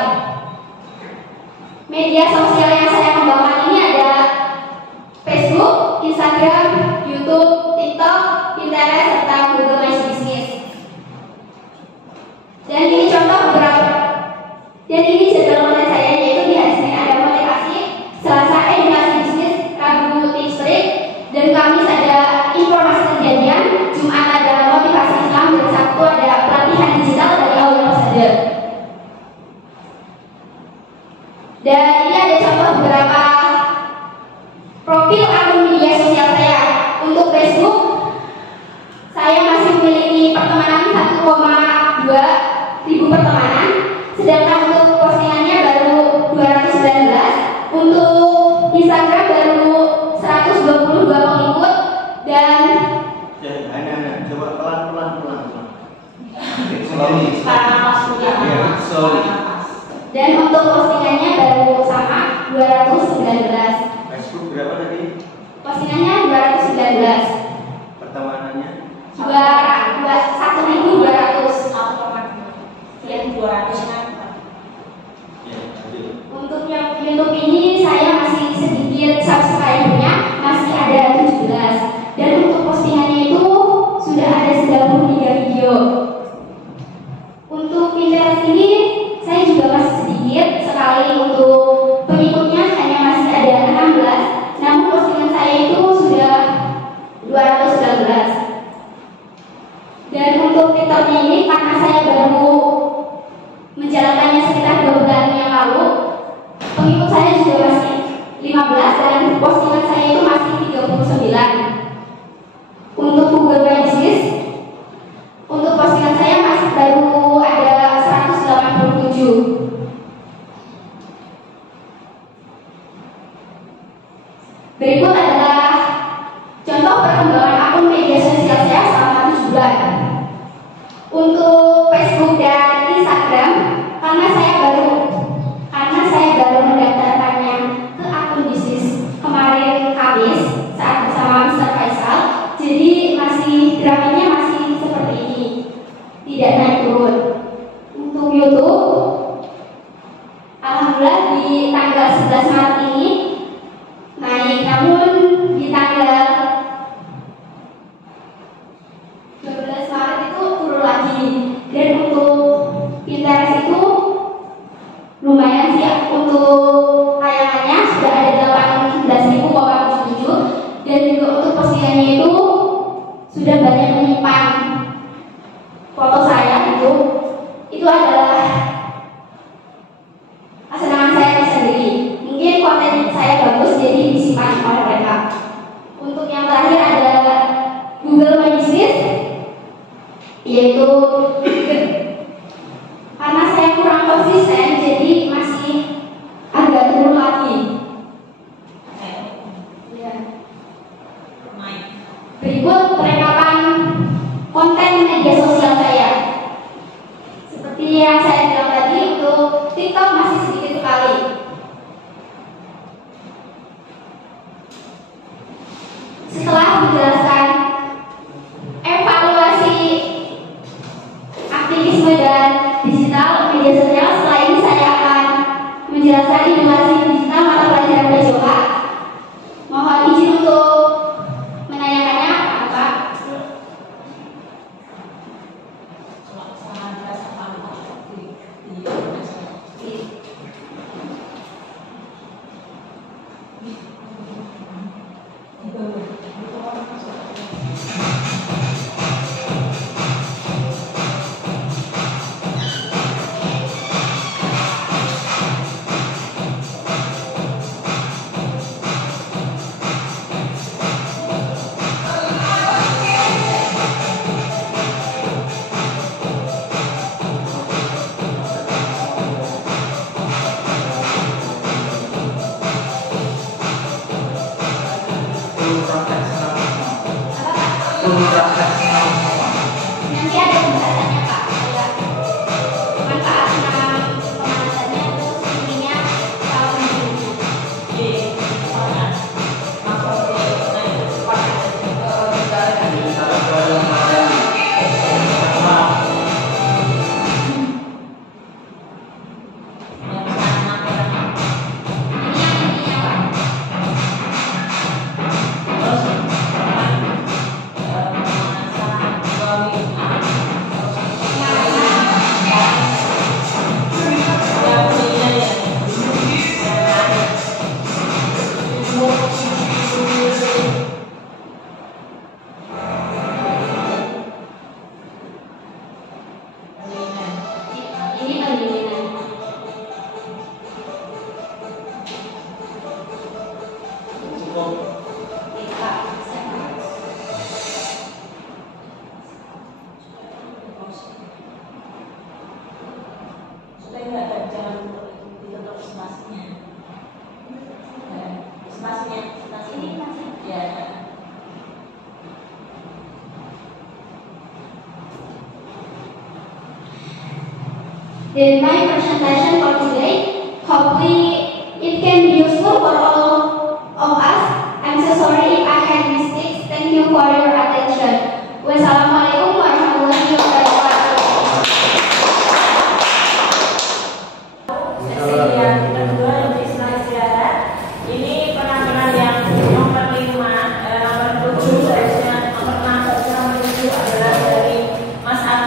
Media sosial yang saya kembangkan ini ada Facebook, Instagram, YouTube, TikTok, Pinterest, serta Google My Business. Dan ini contoh beberapa. Dan ini jadwal konten saya yaitu di hari Senin ada motivasi, Selasa edukasi bisnis, Rabu tips trik, dan Kamis ada informasi kejadian, Jumat ada motivasi Islam, dan Sabtu ada pelatihan digital dari Awal Ambassador. Dan ini ada contoh beberapa profil akun media sosial saya. Untuk Facebook, saya masih memiliki pertemanan 1,2 ribu pertemanan, sedangkan untuk postingannya baru 219. Untuk Instagram baru 122 pengikut dan coba pelan. Karena pas kuliah. dan untuk postingannya baru sama 219. Facebook berapa tadi? Postingannya 219. Pertemanannya? 1.200. Yang 200 kan. Ya, lanjut. Untuk yang YouTube ini saya masih sedikit subscribernya, masih ada 17. Dan untuk postingannya itu sudah ada video. Untuk Pinterest ini saya juga masih sedikit sekali, untuk pengikutnya hanya masih ada 16, namun postingan saya itu sudah 219. Dan untuk TikToknya ini karena saya baru menjalankannya sekitar 2 bulan yang lalu, pengikut saya juga masih 15 dan postingan saya itu masih 39. Untuk Google My Business, untuk postingan saya masih baru ada 187. Berikut adalah contoh perkembangan akun media sosial saya selama 7 bulan. Untuk Facebook dan Instagram, karena saya baru mendaftarkannya ke akun bisnis kemarin Kamis saat bersama Mr. Faisal, jadi grafiknya masih seperti ini, tidak naik turun. Untuk YouTube, alhamdulillah di tanggal 11 Maret ini naik, namun di tanggal 12 Maret itu turun lagi. Dan untuk Pinterest itu lumayan sih, untuk tayangannya sudah ada 18.000,77, dan juga untuk postingannya itu sudah banyak menyimpan foto saya. Itu adalah kesenangan saya sendiri. Mungkin konten saya bagus jadi disimpan oleh mereka. Untuk yang terakhir ada Google My Business, yaitu karena saya kurang konsisten jadi masih agak turun lagi. Berikut perlengkapan konten media sosial saya. Seperti yang saya bilang tadi, untuk TikTok masih sedikit sekali. Setelah menjelaskan evaluasi aktivisme dan digital media sosial, setelah ini saya akan menjelaskan inovasi digital mata pelajaran PJOK. Mohon izin untuk menanyakannya apa? Nanti ada pembahasannya Pak, kayak manfaat pemanasannya, terus ininya kalau Then my presentation for today, hopefully it can be useful for all of us. I'm so sorry if I had mistakes. Thank you for your attention. Wassalamualaikum warahmatullahi wabarakatuh. Sesi yang kedua lebih istirahat. Ini penampilan yang nomor 5, nomor 7 seharusnya, nomor 6 seharusnya, nomor 7 adalah dari Mas Agus.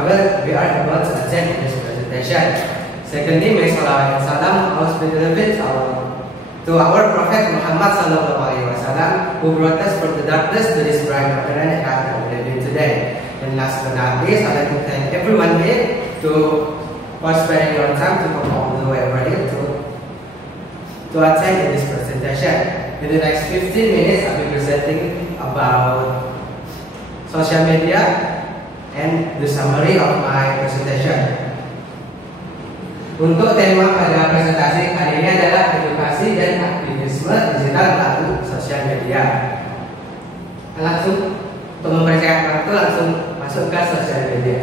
however, we are about to attend this presentation. Secondly, may salawat and salam always be delivered to our Prophet Muhammad sallallahu alaihi wasallam, who brought us from the darkness to this bright and path that we live in today. And last but not least, I'd like to thank everyone here for spending your time to come all the way over here to attend this presentation. In the next 15 minutes, I'll be presenting about social media and the summary of my presentation. Untuk tema pada presentasi kali ini adalah edukasi dan aktivisme digital melalui sosial media. Langsung untuk mempersiapkan waktu langsung masuk ke sosial media.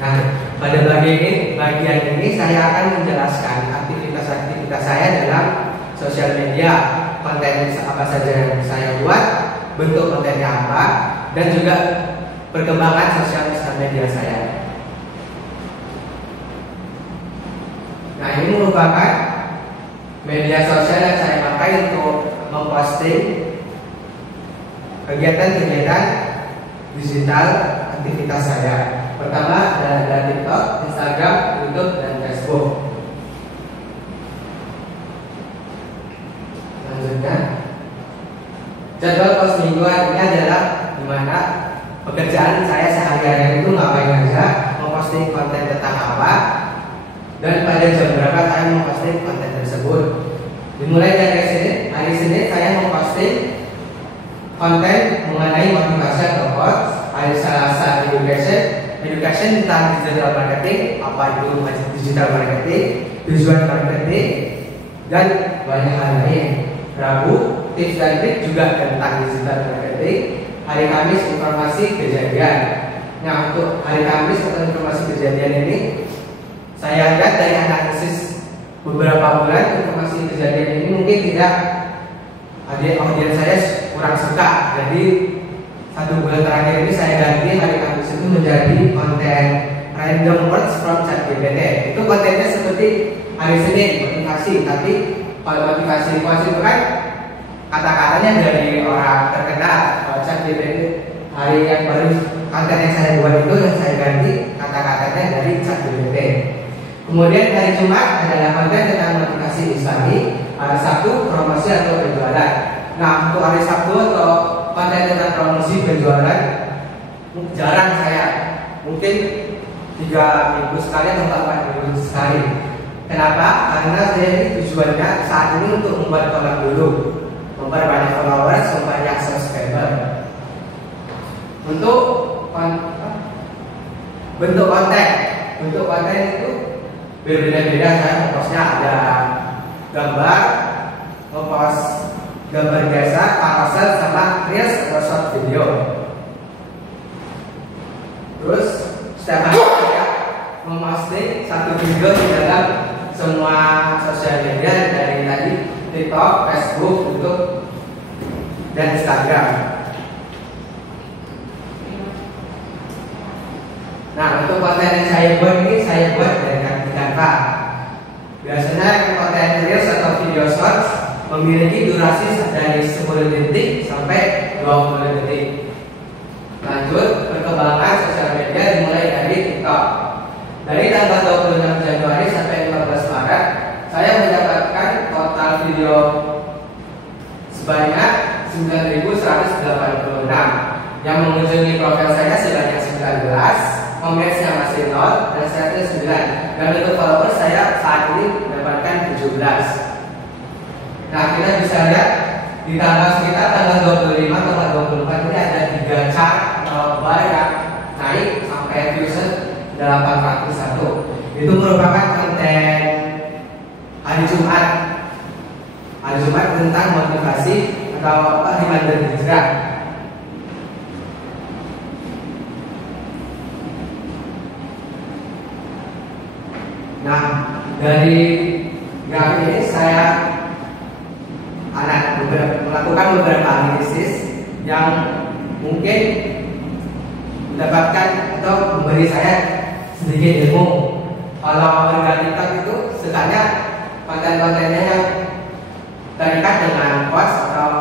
Nah, pada bagian ini saya akan menjelaskan aktivitas saya dalam sosial media, konten apa saja yang saya buat, bentuk kontennya apa, dan juga perkembangan sosial media saya. Nah, ini merupakan media sosial yang saya pakai untuk memposting kegiatan-kegiatan digital aktivitas saya. Pertama adalah TikTok, Instagram, YouTube, dan Facebook. Lanjutkan. Jadwal pos mingguan ini adalah dimana pekerjaan saya sehari-hari itu ngapain aja, memposting konten tentang apa, dan pada jam berapa saya memposting konten tersebut. Dimulai dari hari Senin saya memposting konten mengenai motivasi atau quotes. Hari Selasa education tentang digital marketing, apa itu digital marketing, tujuan marketing, dan banyak hal lain. Rabu tips dan trik juga tentang digital marketing. Hari Kamis informasi kejadian. Nah, untuk hari Kamis atau informasi kejadian ini saya lihat dari analisis beberapa bulan, informasi kejadian ini mungkin tidak audiens saya kurang suka. Jadi 1 bulan terakhir ini saya ganti hari Kamis itu menjadi konten random words from ChatGPT. Itu kontennya seperti hari Senin motivasi, tapi kalau motivasi itu kan kata-katanya dari orang terkenal. Kalau ChatGPT hari yang baru konten yang saya buat itu yang saya ganti kata-katanya dari ChatGPT. Kemudian hari Jumat adalah konten tentang motivasi Islami. Hari Sabtu promosi atau penjualan. Nah, untuk hari Sabtu atau konten tentang promosi penjualan jarang saya, mungkin 3 minggu sekali atau 4 minggu sekali. Kenapa? Karena saya ini tujuannya saat ini untuk membuat konten dulu, memperbanyak followers, memperbanyak subscriber. Untuk bentuk konten itu berbeda-beda. Saya memposnya ada gambar, mempost gambar biasa, carousel, sama reels atau short video. Terus setiap hari saya memposting 1 video di dalam semua sosial media dari tadi TikTok, Facebook, YouTube, dan Instagram. Nah, untuk konten yang saya buat ini saya buat dari Canva. Biasanya konten reels atau video shorts memiliki durasi dari 10 detik sampai 20 detik. Lanjut, perkembangan sosial media dimulai dari TikTok. Dari tanggal 26 Januari sampai 15 Maret, saya mendapatkan total video sebanyak 9.186. Yang mengunjungi profil saya sebanyak 19, komennya masih 0, dan share-nya 9. Dan untuk followers saya saat ini mendapatkan 17. Nah, kita bisa lihat di sekitar tanggal 25 atau 24 ini ada 3 chart atau bar yang naik sampai views 801. Itu merupakan konten hari Jumat. Hari Jumat tentang motivasi atau reminder hijrah. Nah, dari grafik ini saya melakukan beberapa analisis yang mungkin mendapatkan atau memberi saya sedikit ilmu. Kalau warga TikTok itu sukanya konten-kontennya yang terikat dengan post atau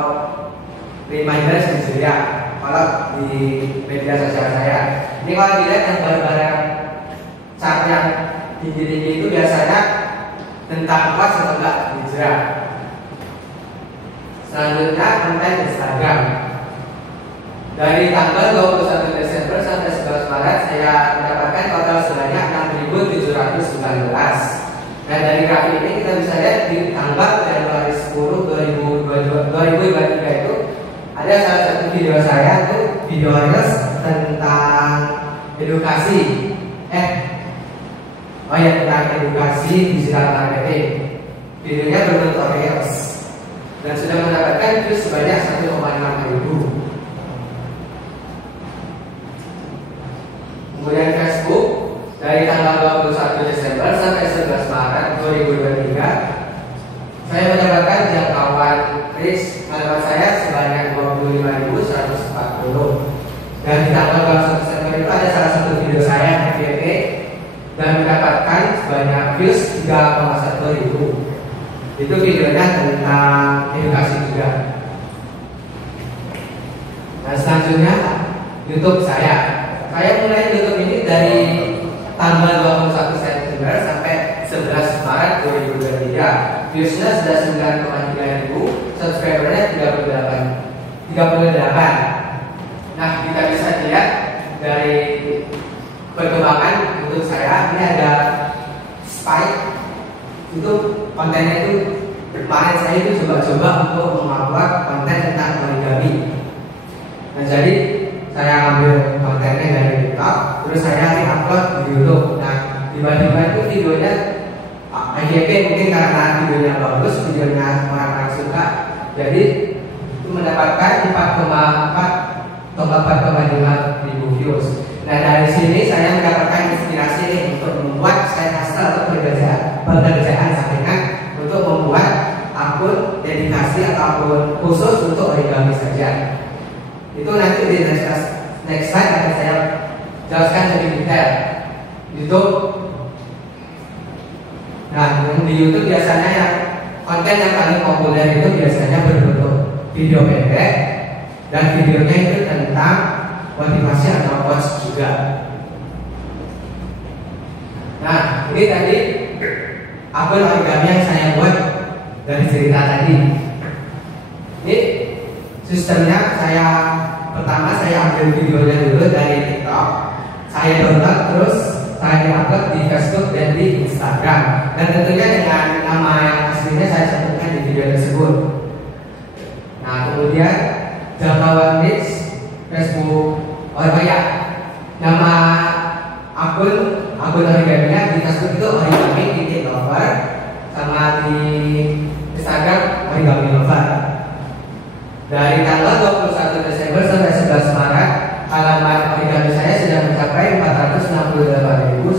reminders di Surya kalau di media sosial saya. Ini kalau dilihat yang barang-barang saat yang tinggi-tinggi itu biasanya tentang post atau enggak hijrah. Selanjutnya konten Instagram. Dari tanggal 21 Desember sampai 11 Maret saya mendapatkan total sebanyak 6.719. Nah dari grafik ini kita bisa lihat di tanggal Januari 10 2023 itu ada salah satu video saya itu video reels tentang edukasi tentang edukasi digital marketing. Videonya berbentuk reels dan sudah mendapatkan views sebanyak 1,6 ribu. Kemudian Facebook dari tanggal 21 Desember sampai 11 Maret 2023 saya mendapatkan jangkauan reach alamat saya sebanyak 25.140. Dan di tanggal 21 Desember itu ada salah satu video saya FYP dan mendapatkan sebanyak views 3,1 ribu. Itu videonya tentang edukasi juga. Nah selanjutnya YouTube saya mulai YouTube ini dari tanggal 21 September sampai 11 Maret 2023. Viewsnya sudah 9,3 ribu, subscribernya 38. Nah kita bisa lihat dari perkembangan YouTube saya ini ada spike. Itu kontennya itu kemarin saya itu coba-coba untuk mengupload konten tentang origami. Nah jadi saya ambil kontennya dari TikTok, terus saya upload di YouTube. Nah tiba-tiba itu videonya IGP mungkin karena videonya bagus, videonya orang-orang suka, jadi itu mendapatkan 4,5 ribu views. Nah dari sini saya mendapatkan inspirasi nih untuk membuat side hustle atau pekerjaan sampingan untuk membuat akun dedikasi atau akun khusus untuk origami saja. Itu nanti di next slide akan saya jelaskan lebih detail. YouTube. Nah di YouTube biasanya yang konten yang paling populer itu biasanya berbentuk video pendek dan videonya itu tentang motivasi atau quotes juga. Nah ini tadi akun origami yang saya buat dari cerita tadi. Ini sistemnya pertama saya ambil videonya dulu dari TikTok, saya download, terus saya upload di Facebook dan di Instagram, dan tentunya dengan nama yang aslinya saya cantumkan di video tersebut. Nah kemudian jangkauan reach Facebook, nama akun origaminya di Facebook itu origami.lover, sama di Instagram origami lover. Dari tanggal 21 Desember sampai 11 Maret, halaman origami saya sudah mencapai 468.092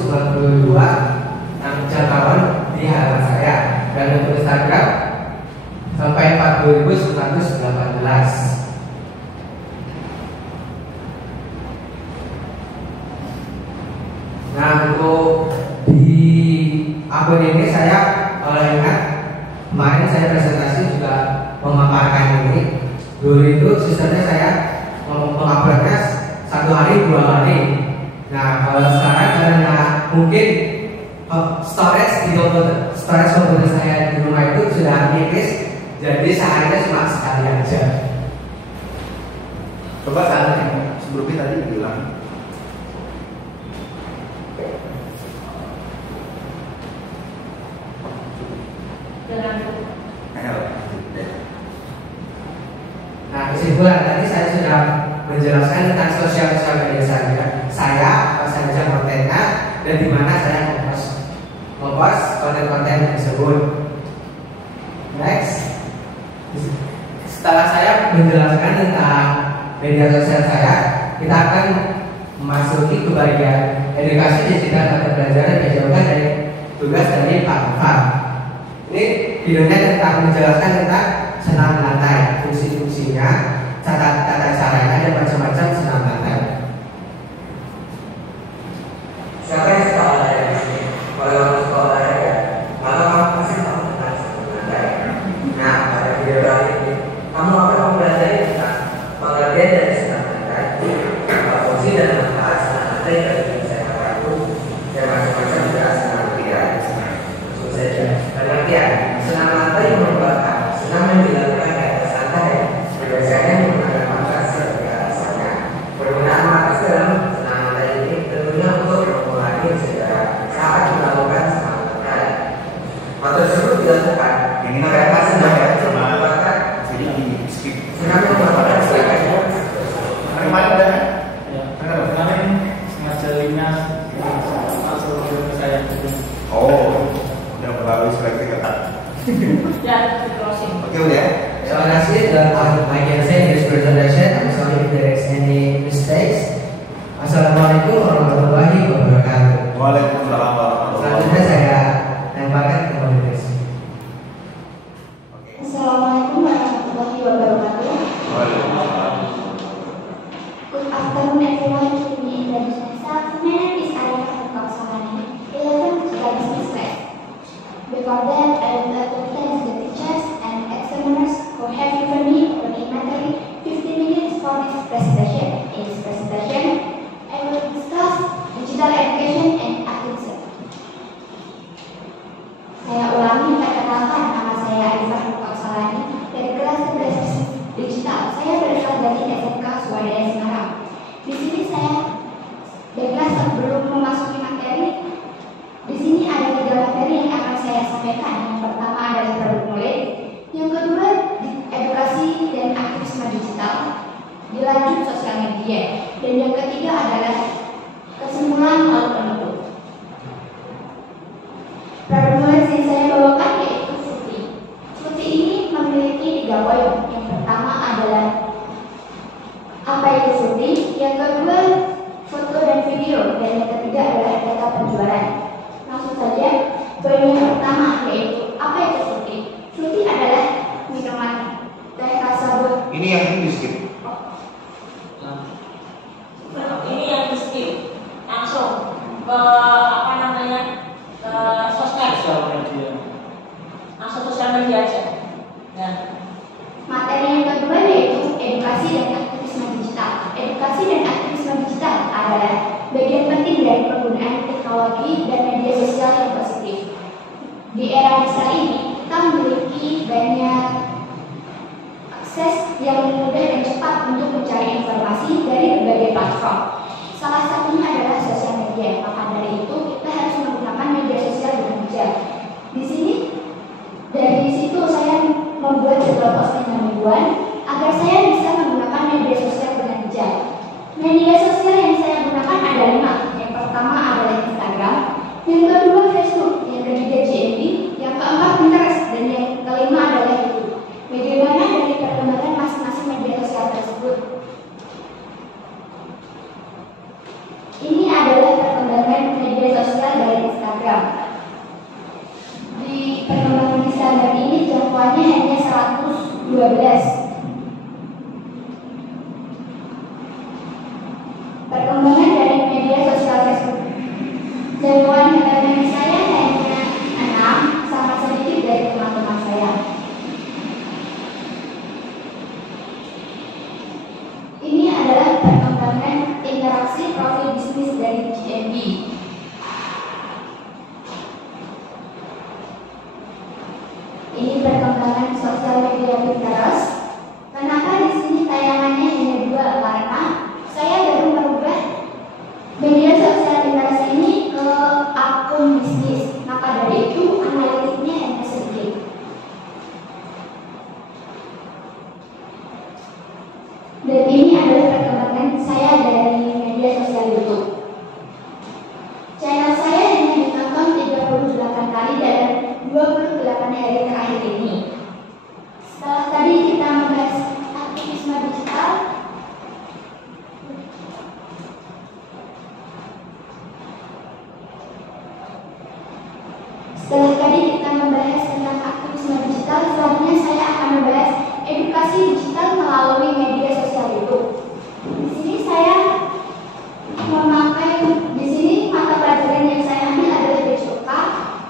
jangkauan di halaman saya, dan untuk Instagram sampai 40.918. Nah untuk di akun ini saya kalau ingat kemarin saya presentasi juga memaparkan ini. Dulu itu sistemnya saya menguploadnya 1 hari 2 hari. Nah kalau sekarang karena mungkin storage komputer saya di rumah itu sudah nipis, jadi seharinya cuma sekali aja. Coba yang sebelumnya tadi bilang Nah kesimpulan tadi saya sudah menjelaskan tentang sosial media saya apa saja kontennya dan di mana saya mempost konten-konten tersebut. Next, setelah saya menjelaskan tentang media sosial saya, kita akan memasuki ke bagian edukasi digital atau pembelajaran yang dijauhkan dari tugas dari Pak Nova. Ini videonya tentang menjelaskan tentang senam lantai, fungsi-fungsinya, tata caranya, dan macam-macam senam lantai. Siapa yang suka olahraga di sini? Kalau kamu suka olahraga, maka kamu pasti tahu tentang senam lantai. Nah, pada sebelum memasuki materi, di sini ada 3 materi yang akan saya sampaikan. Yang pertama adalah produk knowledge, yang kedua edukasi dan aktivisme digital, dilanjut sosial media, dan yang ketiga adalah kesimpulan lalu penutup. Produk knowledge yang saya bawakan yaitu Fruity. Fruity ini memiliki 3 poin. Yang pertama adalah apa itu Fruity, yang kedua foto dan video, dan yang ketiga adalah data penjualan. Langsung saja, poin yang pertama yaitu apa itu Fruity. Fruity adalah minuman teh rasa buah. Ini yang ini di skip. Ini yang di skip. Langsung ke apa namanya? Ke sosmed. Sosial media. Langsung sosial media aja. Nah, Materi yang kedua yaitu edukasi dan aktivisme digital. Edukasi dan aktivisme digital adalah bagian penting dari penggunaan teknologi dan media sosial yang positif. Di era digital ini, kita memiliki banyak akses yang mudah dan cepat untuk mencari informasi dari berbagai platform. Salah satunya adalah sosial media. Maka dari itu, kita harus menggunakan media sosial dengan bijak. Di sini, dari situ saya membuat jadwal postingan mingguan agar saya bisa menggunakan media sosial dengan bijak. Media sosial yang saya gunakan ada 5. Yang pertama adalah Instagram, yang kedua Facebook, yang ketiga GMB, yang keempat Pinterest, dan yang kelima adalah YouTube. Bagaimana dari perkembangan masing-masing media sosial tersebut? Ini adalah perkembangan media sosial dari Instagram. Di perkembangan Instagram ini jangkauannya hanya 112. Perkembangan dari media sosial Facebook, jangkauan dari saya hanya 6, sangat sedikit dari teman-teman saya. Ini adalah perkembangan interaksi profil bisnis dari GMB. Ini perkembangan sosial media Pinterest. Kenapa di sini tayangannya hanya 2? Karena saya baru merubah media sosial Pinterest ini ke akun bisnis. Maka dari itu analitiknya hanya sedikit. Dan ini adalah perkembangan saya dari media sosial YouTube. Channel saya hanya ditonton 38 kali dalam 28 hari terakhir ini. Setelah tadi kita membahas aktivisme digital, selanjutnya saya akan membahas edukasi digital melalui media sosial YouTube. Di sini saya memakai mata pelajaran yang saya ambil adalah BCOK.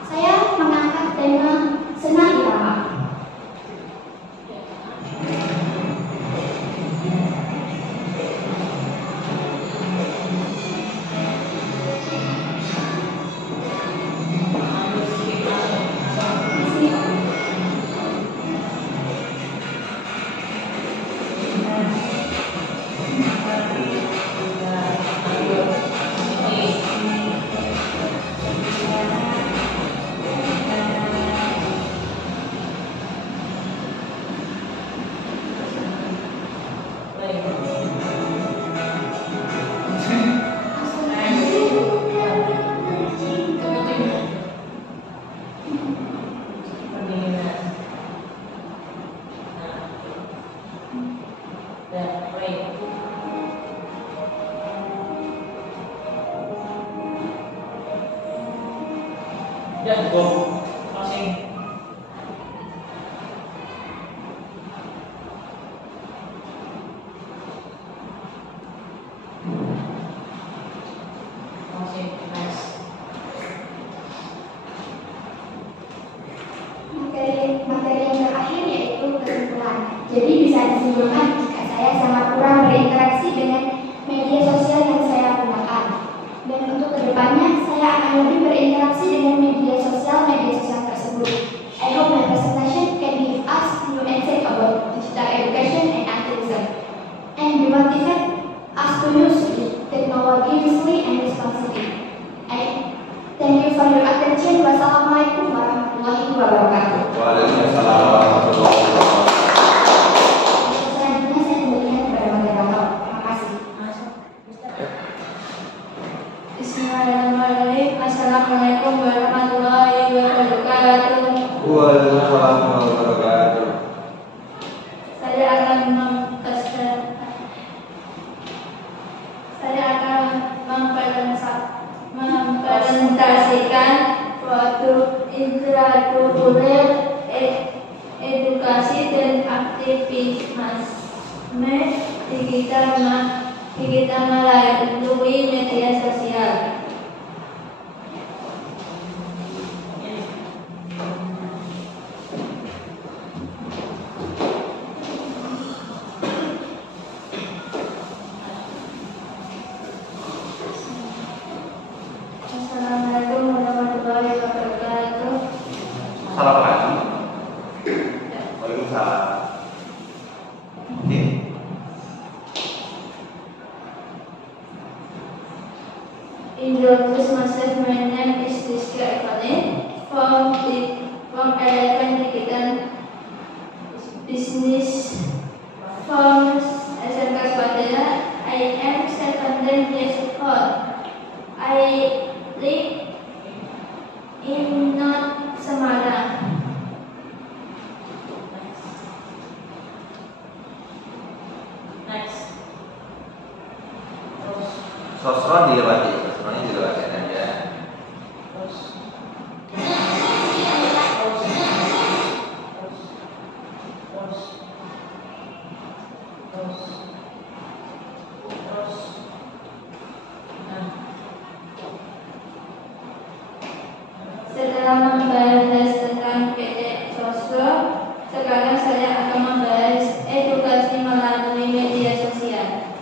Saya mengangkat tema senam irama. Ya, go. Closing. Closing. Nice. Materi yang terakhir yaitu kesimpulan. Jadi bisa disimpulkan jika saya sangat kurang berinteraksi dengan media sosial yang saya gunakan. Dan untuk kedepannya saya akan lebih berinteraksi dengan media sosial tersebut. I hope my presentation can give us new insight about digital education and activism, and motivate us to use technology wisely and responsibility. And thank you for your attention. Wassalamualaikum warahmatullahi wabarakatuh. Waalaikumsalam warahmatullahi wabarakatuh. Selanjutnya saya berikan kepada moderator. Terima kasih. Bismillahirrahmanirrahim. Assalamualaikum warahmatullahi wabarakatuh. Waalaikumsalam warahmatullahi wabarakatuh. Saya akan mempresentasikan produk intrakurikuler edukasi dan aktivisme digital melalui media sosial. Assalamualaikum warahmatullahi wabarakatuh. Assalamualaikum. Waalaikumsalam. Oke. Introduce myself. My name is Rizka Ekane from 11 Digital Business from SMK Swadaya. I am 17 years old. I live in North Semarang. Next. Sosron dilewati, sosronnya dilewati aja. Setelah membahas tentang PT Sosro, sekarang saya akan membahas edukasi melalui media sosial.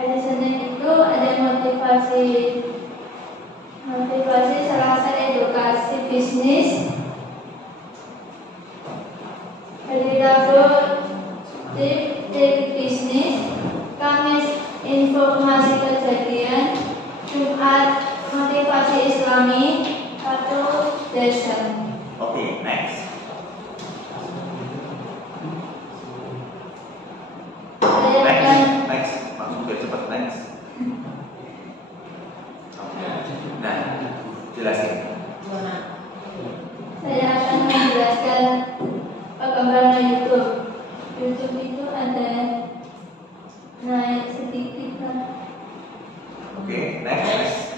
Di sini itu ada motivasi selasa edukasi bisnis. Hari Rabu tip bisnis, Kamis informasi kejadian, Jumat motivasi Islami, Sabtu desa. Oke, next. Saya akan Next. Langsung biar cepat next. Oke. Nah, jelasin. Saya akan menjelaskan perkembangan YouTube. YouTube itu ada naik sedikit lah. Oke, next.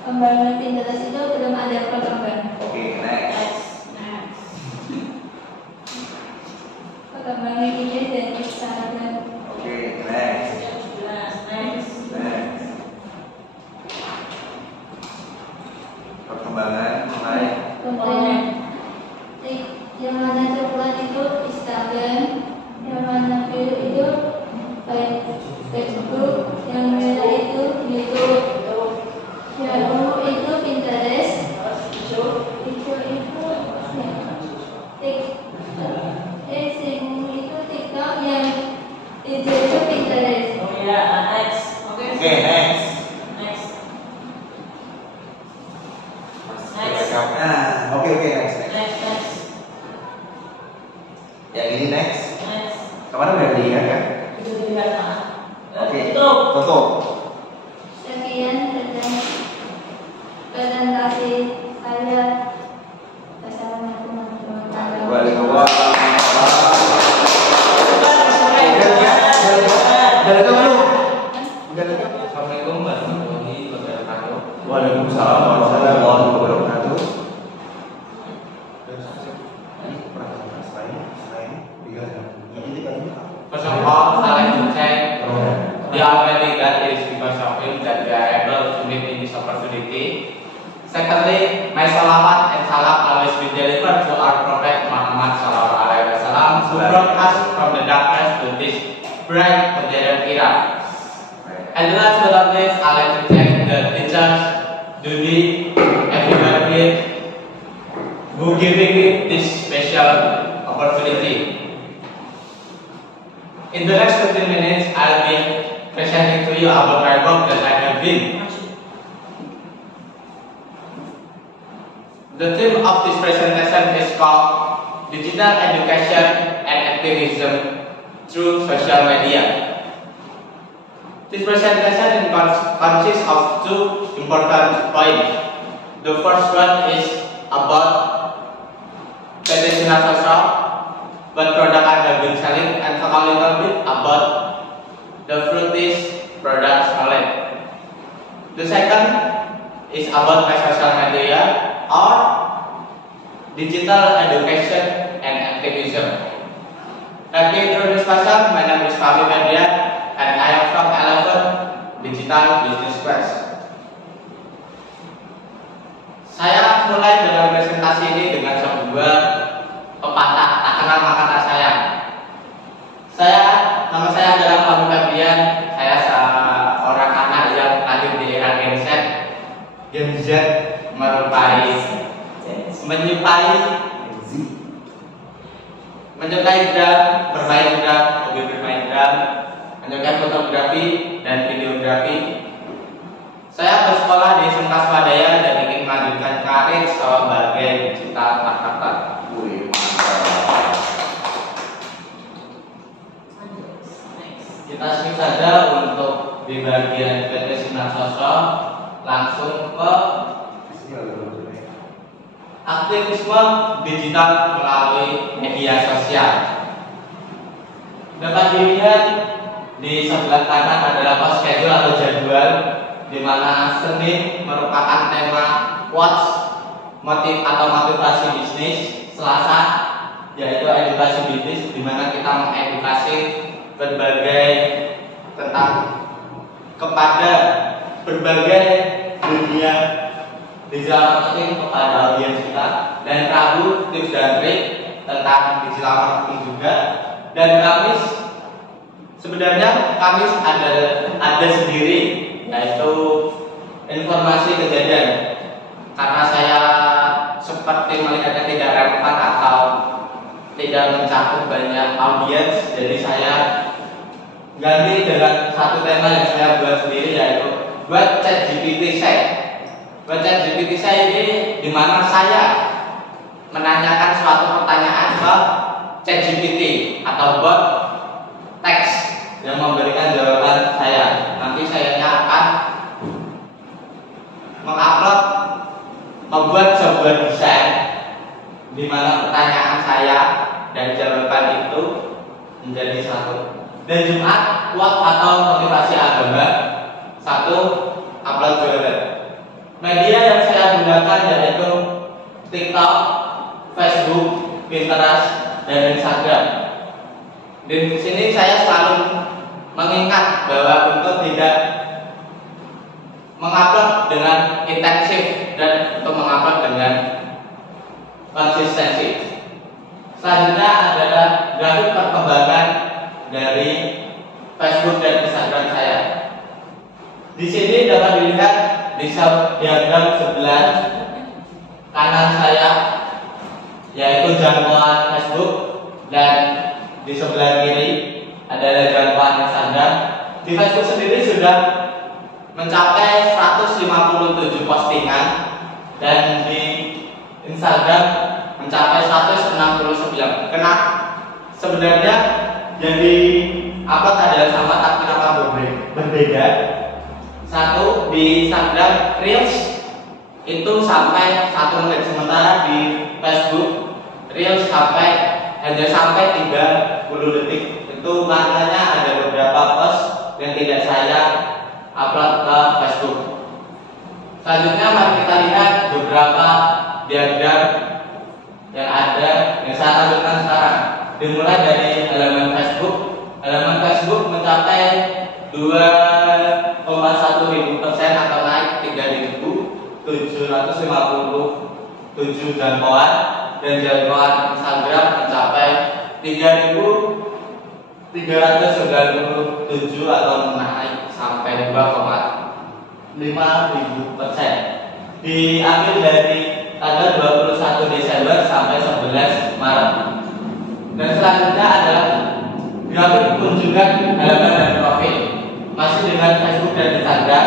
Perkembangan Pinterest itu belum ada perkembangan. Oke, next. Perkembangan ini dan Instagram. Oke, next. Perkembangan naik. Kemudian yang mana coklat itu Instagram, yang mana biru itu Facebook, yang merah itu YouTube, yang ungu itu Pinterest, hijau itu TikTok, yang hijau itu Pinterest. Oke, next. Nah, oke, next. Yang ini next. Kemarin udah dilihat kan? Oke, tutup. Sekian presentasi saya. Wassalamualaikum warahmatullahi wabarakatuh. Assalamualaikum warahmatullahi wabarakatuh. Waalaikumsalam warahmatullahi wabarakatuh. First of all, I'd like to thank the Almighty God. It is because of Him that we are able to meet in this opportunity. Secondly, my salawat and salam always be delivered to our Prophet Muhammad SAW, who brought us from the darkness to this bright modern era. And last but not least, I'd like to thank the teachers, Judy, everybody who giving me this special opportunity. In the next 15 minutes, I'll be presenting to you about my work that I have been. The theme of this presentation is called Digital Education and Activism through Social Media. This presentation consists of two important points. The first one is about PT Sinar Sosro, what product I have been selling, and talk a little bit about the Fruities products knowledge. The second is about my social media or digital education and activism. Let me introduce myself. My name is Fahmi Media and I am from 11 Digital Business Class. Saya mulai dalam presentasi ini dengan sebuah pepatah tak kenal maka tak sayang. Nama saya adalah Fahmi Media. Saya seorang anak yang lahir di era Gen Z. Gen Z menyukai drum, bermain drum, hobi bermain drum, menyukai fotografi dan videografi. Saya bersekolah di SMK Swadaya dan ingin melanjutkan karir sebagai digital marketer. Kita skip saja untuk di bagian PT Sinar Sosro, langsung ke aktivisme digital melalui media sosial. Dapat dilihat di sebelah kanan adalah post schedule atau jadwal, di mana Senin merupakan tema quotes motivasi bisnis, Selasa yaitu edukasi bisnis, di mana kita mengedukasi berbagai tentang kepada berbagai dunia digital marketing kepada audiens kita, dan Rabu tips dan trik tentang digital marketing juga, dan Kamis sebenarnya Kamis ada sendiri yaitu informasi kejadian, karena saya seperti melihatnya tidak relevan atau tidak mencakup banyak audiens, jadi saya ganti dengan satu tema yang saya buat sendiri, yaitu buat ChatGPT Share. Buat ChatGPT Share ini dimana saya menanyakan suatu pertanyaan ke ChatGPT atau bot teks yang memberikan jawaban saya. Nanti saya akan membuat sebuah desain di mana pertanyaan saya dan jawaban itu menjadi satu. Dan Jumat quote atau motivasi agama, satu upload jualan. Media yang saya gunakan yaitu TikTok, Facebook, Pinterest, dan Instagram. Di sini saya selalu mengingat bahwa untuk tidak mengupload dengan intensif dan untuk mengupload dengan konsistensi. Selanjutnya adalah grafik perkembangan dari Facebook dan Instagram saya. Di sini dapat dilihat di diagram sebelah kanan saya yaitu jangkauan Facebook, dan di sebelah kiri adalah jangkauan Instagram. Di Facebook sendiri sudah mencapai 157 postingan, dan di Instagram mencapai 169. Sebenarnya jadi upload adalah sama, tapi kenapa berbeda? Satu, di Instagram Reels itu sampai 1 menit, sementara di Facebook Reels hanya sampai 30 detik. Itu maknanya ada beberapa post yang tidak saya upload ke Facebook. Selanjutnya mari kita lihat beberapa diagram yang ada yang saya tampilkan sekarang. Dimulai dari halaman Facebook. Halaman Facebook mencapai 2,1 ribu persen atau naik 3.757 jangkauan, dan jangkauan Instagram mencapai 3.397 atau naik sampai 2,5.000%. Diambil dari tanggal 21 Desember sampai 11 Maret. Dan selanjutnya adalah grafik kunjungan kunjungan halaman dan profil. Masih dengan Facebook dan Instagram.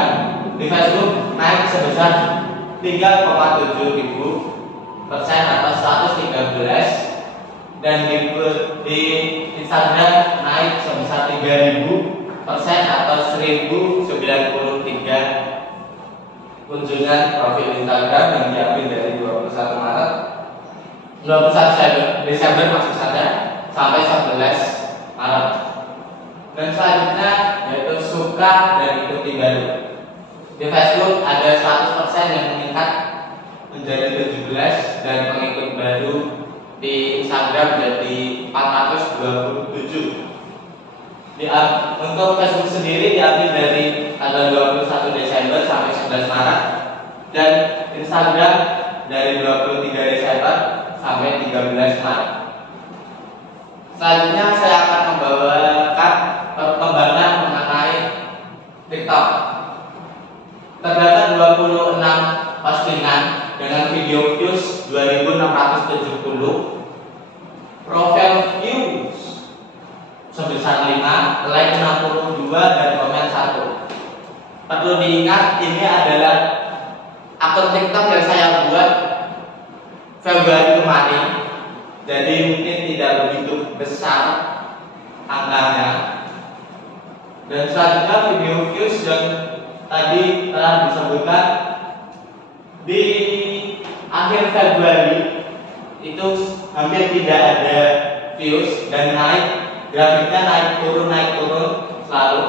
Di Facebook naik sebesar 3,7 ribu persen atau 113, dan di Instagram naik sebesar 3.000% atau 1.093 kunjungan profil Instagram yang diambil dari 21 Desember maksud saya sampai 11 Maret. Dan selanjutnya yaitu suka dan ikuti baru. Di Facebook ada 100% yang meningkat menjadi 17, dan pengikut baru di Instagram jadi 427. Untuk Facebook sendiri diambil dari tanggal 21 Desember sampai 11 Maret, dan Instagram dari 23 Desember sampai 13 Maret. Selanjutnya saya akan membawakan perkembangan mengenai TikTok. Terdapat 26 postingan dengan video views 2670, profile views sebesar 5, like 62, dan komen 1. Perlu diingat, ini adalah akun TikTok yang saya buat Februari kemarin, jadi mungkin tidak begitu besar angkanya. Dan selanjutnya video views yang tadi telah disebutkan, di akhir Februari itu hampir tidak ada views dan naik, grafiknya naik turun selalu.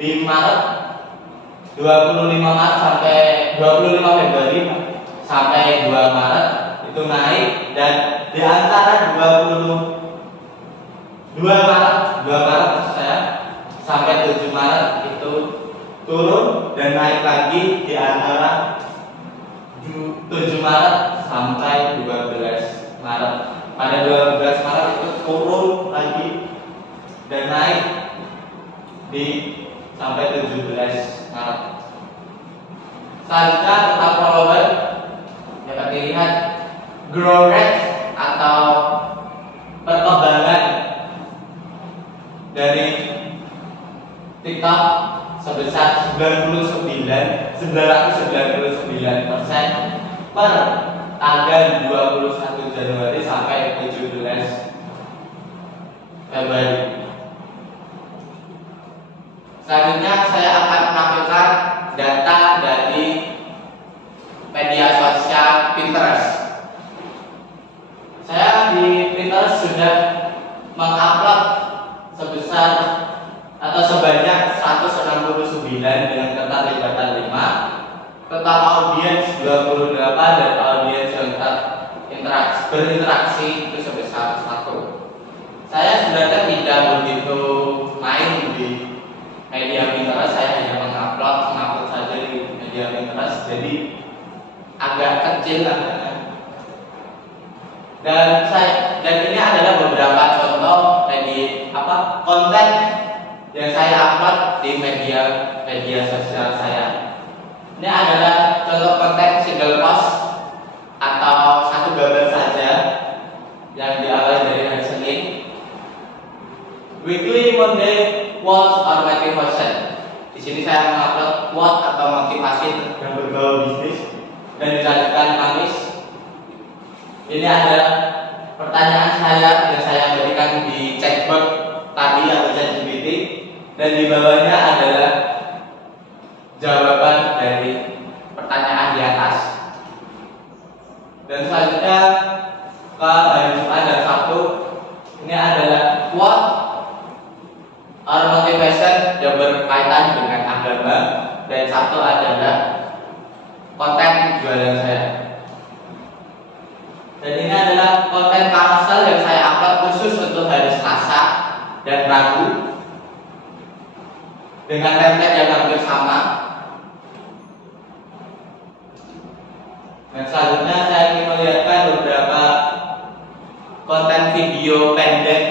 Di Maret 25 Februari sampai 2 Maret itu naik, dan di antara 2 Maret saya sampai 7 Maret itu turun dan naik lagi di antara 7 Maret sampai 12 Maret. Pada 12 Maret itu turun lagi dan naik di sampai 17 Maret. Selanjutnya tentang follower dapat dilihat grow rate atau perkembangan dari TikTok sebesar 999% per tanggal 21 Januari sampai 17 Februari. Selanjutnya saya akan menampilkan data dari media sosial Pinterest. Saya di Pinterest sudah mengupload sebesar atau sebanyak 169 dengan keterlibatan 5, total audiens 28, dan audiens yang berinteraksi itu sebesar 1. Saya sebenarnya tidak begitu main di media Pinterest, saya hanya mengupload saja di media Pinterest, jadi agak kecil angkanya. Dan ini adalah beberapa contoh konten yang saya upload di media sosial saya. Ini adalah contoh konten single post atau satu gambar saja yang diawali dari hari Senin. Weekly, Monday, quotes or motivation. Di sini saya mengupload quote atau motivasi yang berbau bisnis, dan dilanjutkan Kamis. Ini adalah pertanyaan saya yang saya berikan di chatbot tadi atau ChatGPT, dan di bawahnya adalah jawaban dari pertanyaan di atas. Dan selanjutnya ke hari Jumat dan Sabtu, ini adalah quote or motivation yang berkaitan dengan agama, dan Sabtu adalah konten jualan saya. Dan ini adalah konten carousel yang saya upload khusus untuk hari Selasa dan Rabu dengan template yang hampir sama. Dan selanjutnya saya ingin melihatkan beberapa konten video pendek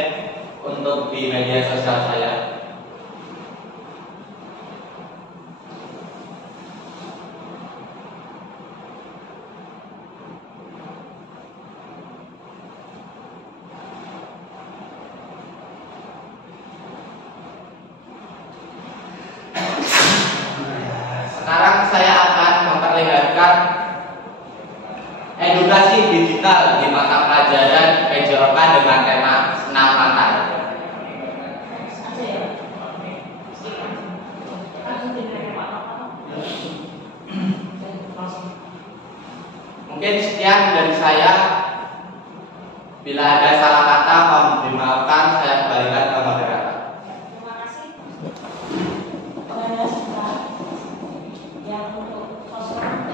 untuk di media sosial saya. saya akan memperlihatkan edukasi digital di mata pelajaran PJOK dengan tema senam lantai. Mungkin sekian dari saya. Bila ada salah kata mohon dimaafkan, saya kembalikan ke moderator. Terima kasih. Yang untuk kosong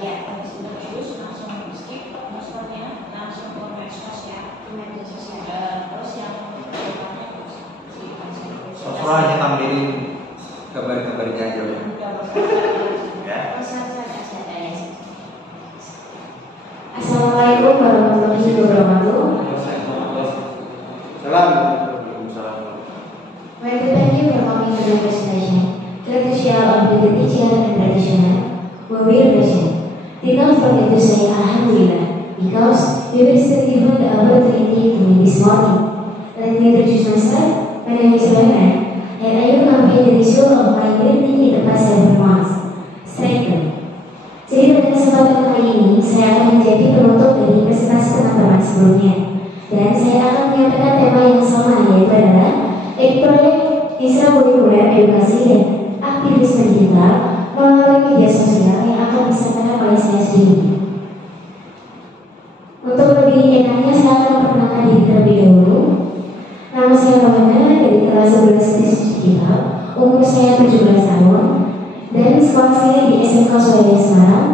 ya sudah terus langsung skip kosongnya langsung ke medsos ya, media sosial. Terus yang depannya terus Sosro hanya tampilin gambar-gambarnya aja ya. Assalamualaikum warahmatullahi wabarakatuh. Well, thank you for coming to the presentation. Let us share on the teacher and traditional. We will present. Did not forget to say Alhamdulillah because we were still given the opportunity to meet this morning. Let me introduce myself. My name is Rana, and I will convey the result of my learning in the past 7 months. Strengthen. Jadi pada kesempatan kali ini saya akan menjadi penutup dari presentasi teman-teman sebelumnya, dan saya akan menyampaikan tema yang sama, yaitu adalah proyek intrakurikuler edukasi dan aktivisme digital melalui media sosial yang akan disampaikan oleh saya sendiri. Untuk lebih enaknya saya akan memperkenalkan diri terlebih dahulu. Nama saya Romana dari kelas 11 digital, umur saya 17 tahun. Dan sekolah saya di SMK Surabaya Semarang.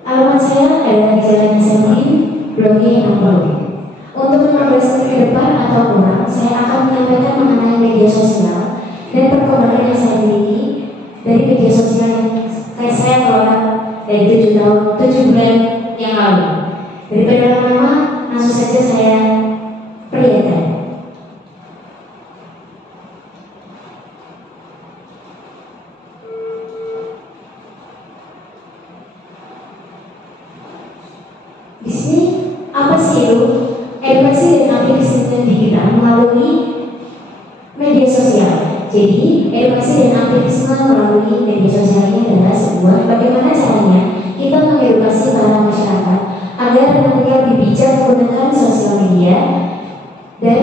Alamat saya adalah di Jalan Hasanuddin, Blok G 60. Untuk 15 menit ke depan atau kurang, saya akan menyampaikan mengenai media sosial dan perkembangan yang saya miliki dari media sosial yang saya kelola dari 7 bulan yang lalu. Daripada lama-lama, langsung saja saya perlihatkan. Di sini apa sih itu edukasi dan aktivisme digital melalui media sosial? Jadi edukasi dan aktivisme melalui media sosial ini adalah sebuah bagaimana caranya kita mengedukasi para masyarakat agar mereka lebih bijak menggunakan sosial media dan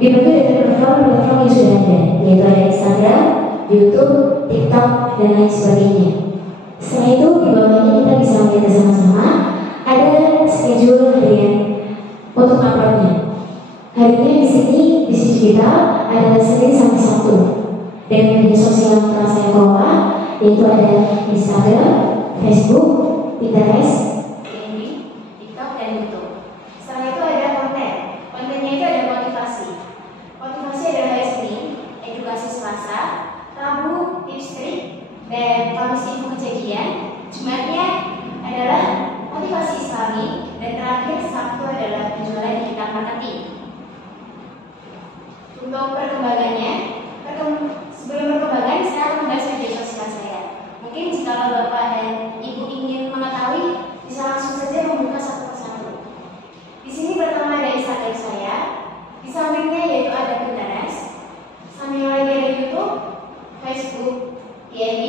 dibagi dengan platform yang sudah ada, yaitu ada Instagram, YouTube, TikTok, dan lain sebagainya. Setelah itu di bawahnya kita bisa melihat bersama-sama ada schedule harian untuk uploadnya. Harinya di sini digital adalah Senin sampai Sabtu. Dan media sosial yang telah saya kelola yaitu ada Instagram, Facebook, Pinterest, TikTok, dan YouTube. Setelah itu ada konten. Kontennya itu ada motivasi. Motivasi adalah hari Senin, edukasi Selasa, Rabu tips trik, dan Kamis info kejadian. Jumatnya adalah motivasi Islami, dan terakhir Sabtu adalah penjualan digital marketing. Untuk perkembangannya, sebelum perkembangan saya akan membahas media sosial saya. Mungkin jika Bapak dan Ibu ingin mengetahui, bisa langsung saja membuka satu persatu. Di sini pertama ada Instagram saya, di sampingnya yaitu ada Pinterest, samping lagi ada YouTube, Facebook, IMB,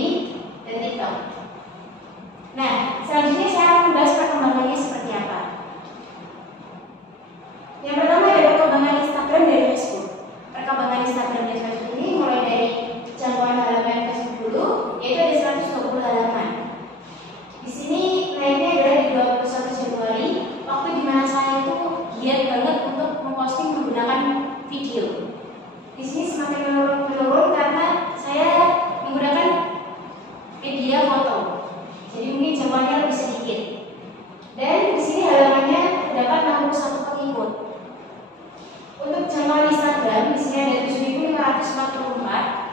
dan TikTok. Nah, selanjutnya saya akan membahas perkembangannya seperti apa. Yang pertama ada perkembangan Instagram dan Facebook. Perkembangan Instagram dan Facebook ini mulai dari jangkauan halaman Facebook dulu, yaitu ada 120 halaman. Di sini naiknya adalah di 21 Januari, waktu dimana saya itu giat banget untuk memposting menggunakan video. Di sini semakin menurun karena saya menggunakan media foto. Jadi mungkin jangkauannya lebih sedikit. Dan di sini halamannya terdapat 61 pengikut. Untuk jangkauan Instagram di sini ada 7.544.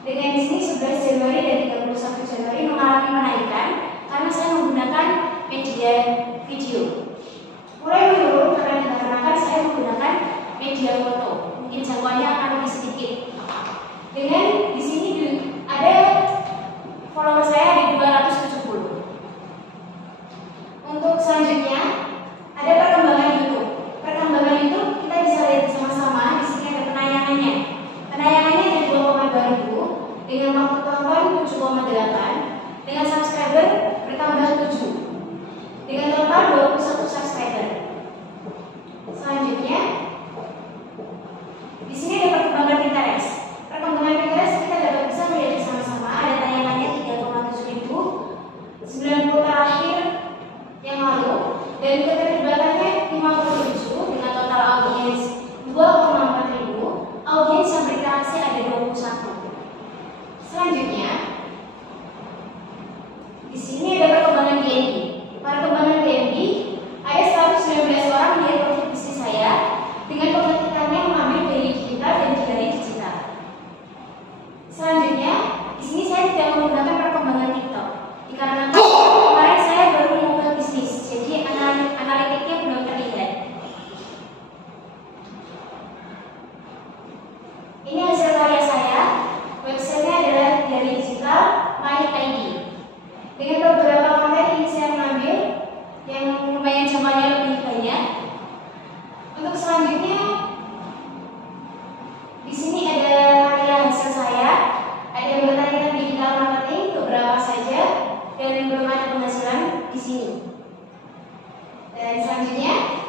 Dengan di sini 11 Januari dan 31 Januari mengalami kenaikan karena saya menggunakan media video. Mulai menurun karena dikarenakan saya menggunakan media foto. Mungkin jangkauannya akan lebih sedikit. jumlahnya lebih banyak. Untuk selanjutnya, di sini ada karya hasil saya, ada yang berkaitan digital marketing beberapa saja, dan belum ada penghasilan di sini. Dan selanjutnya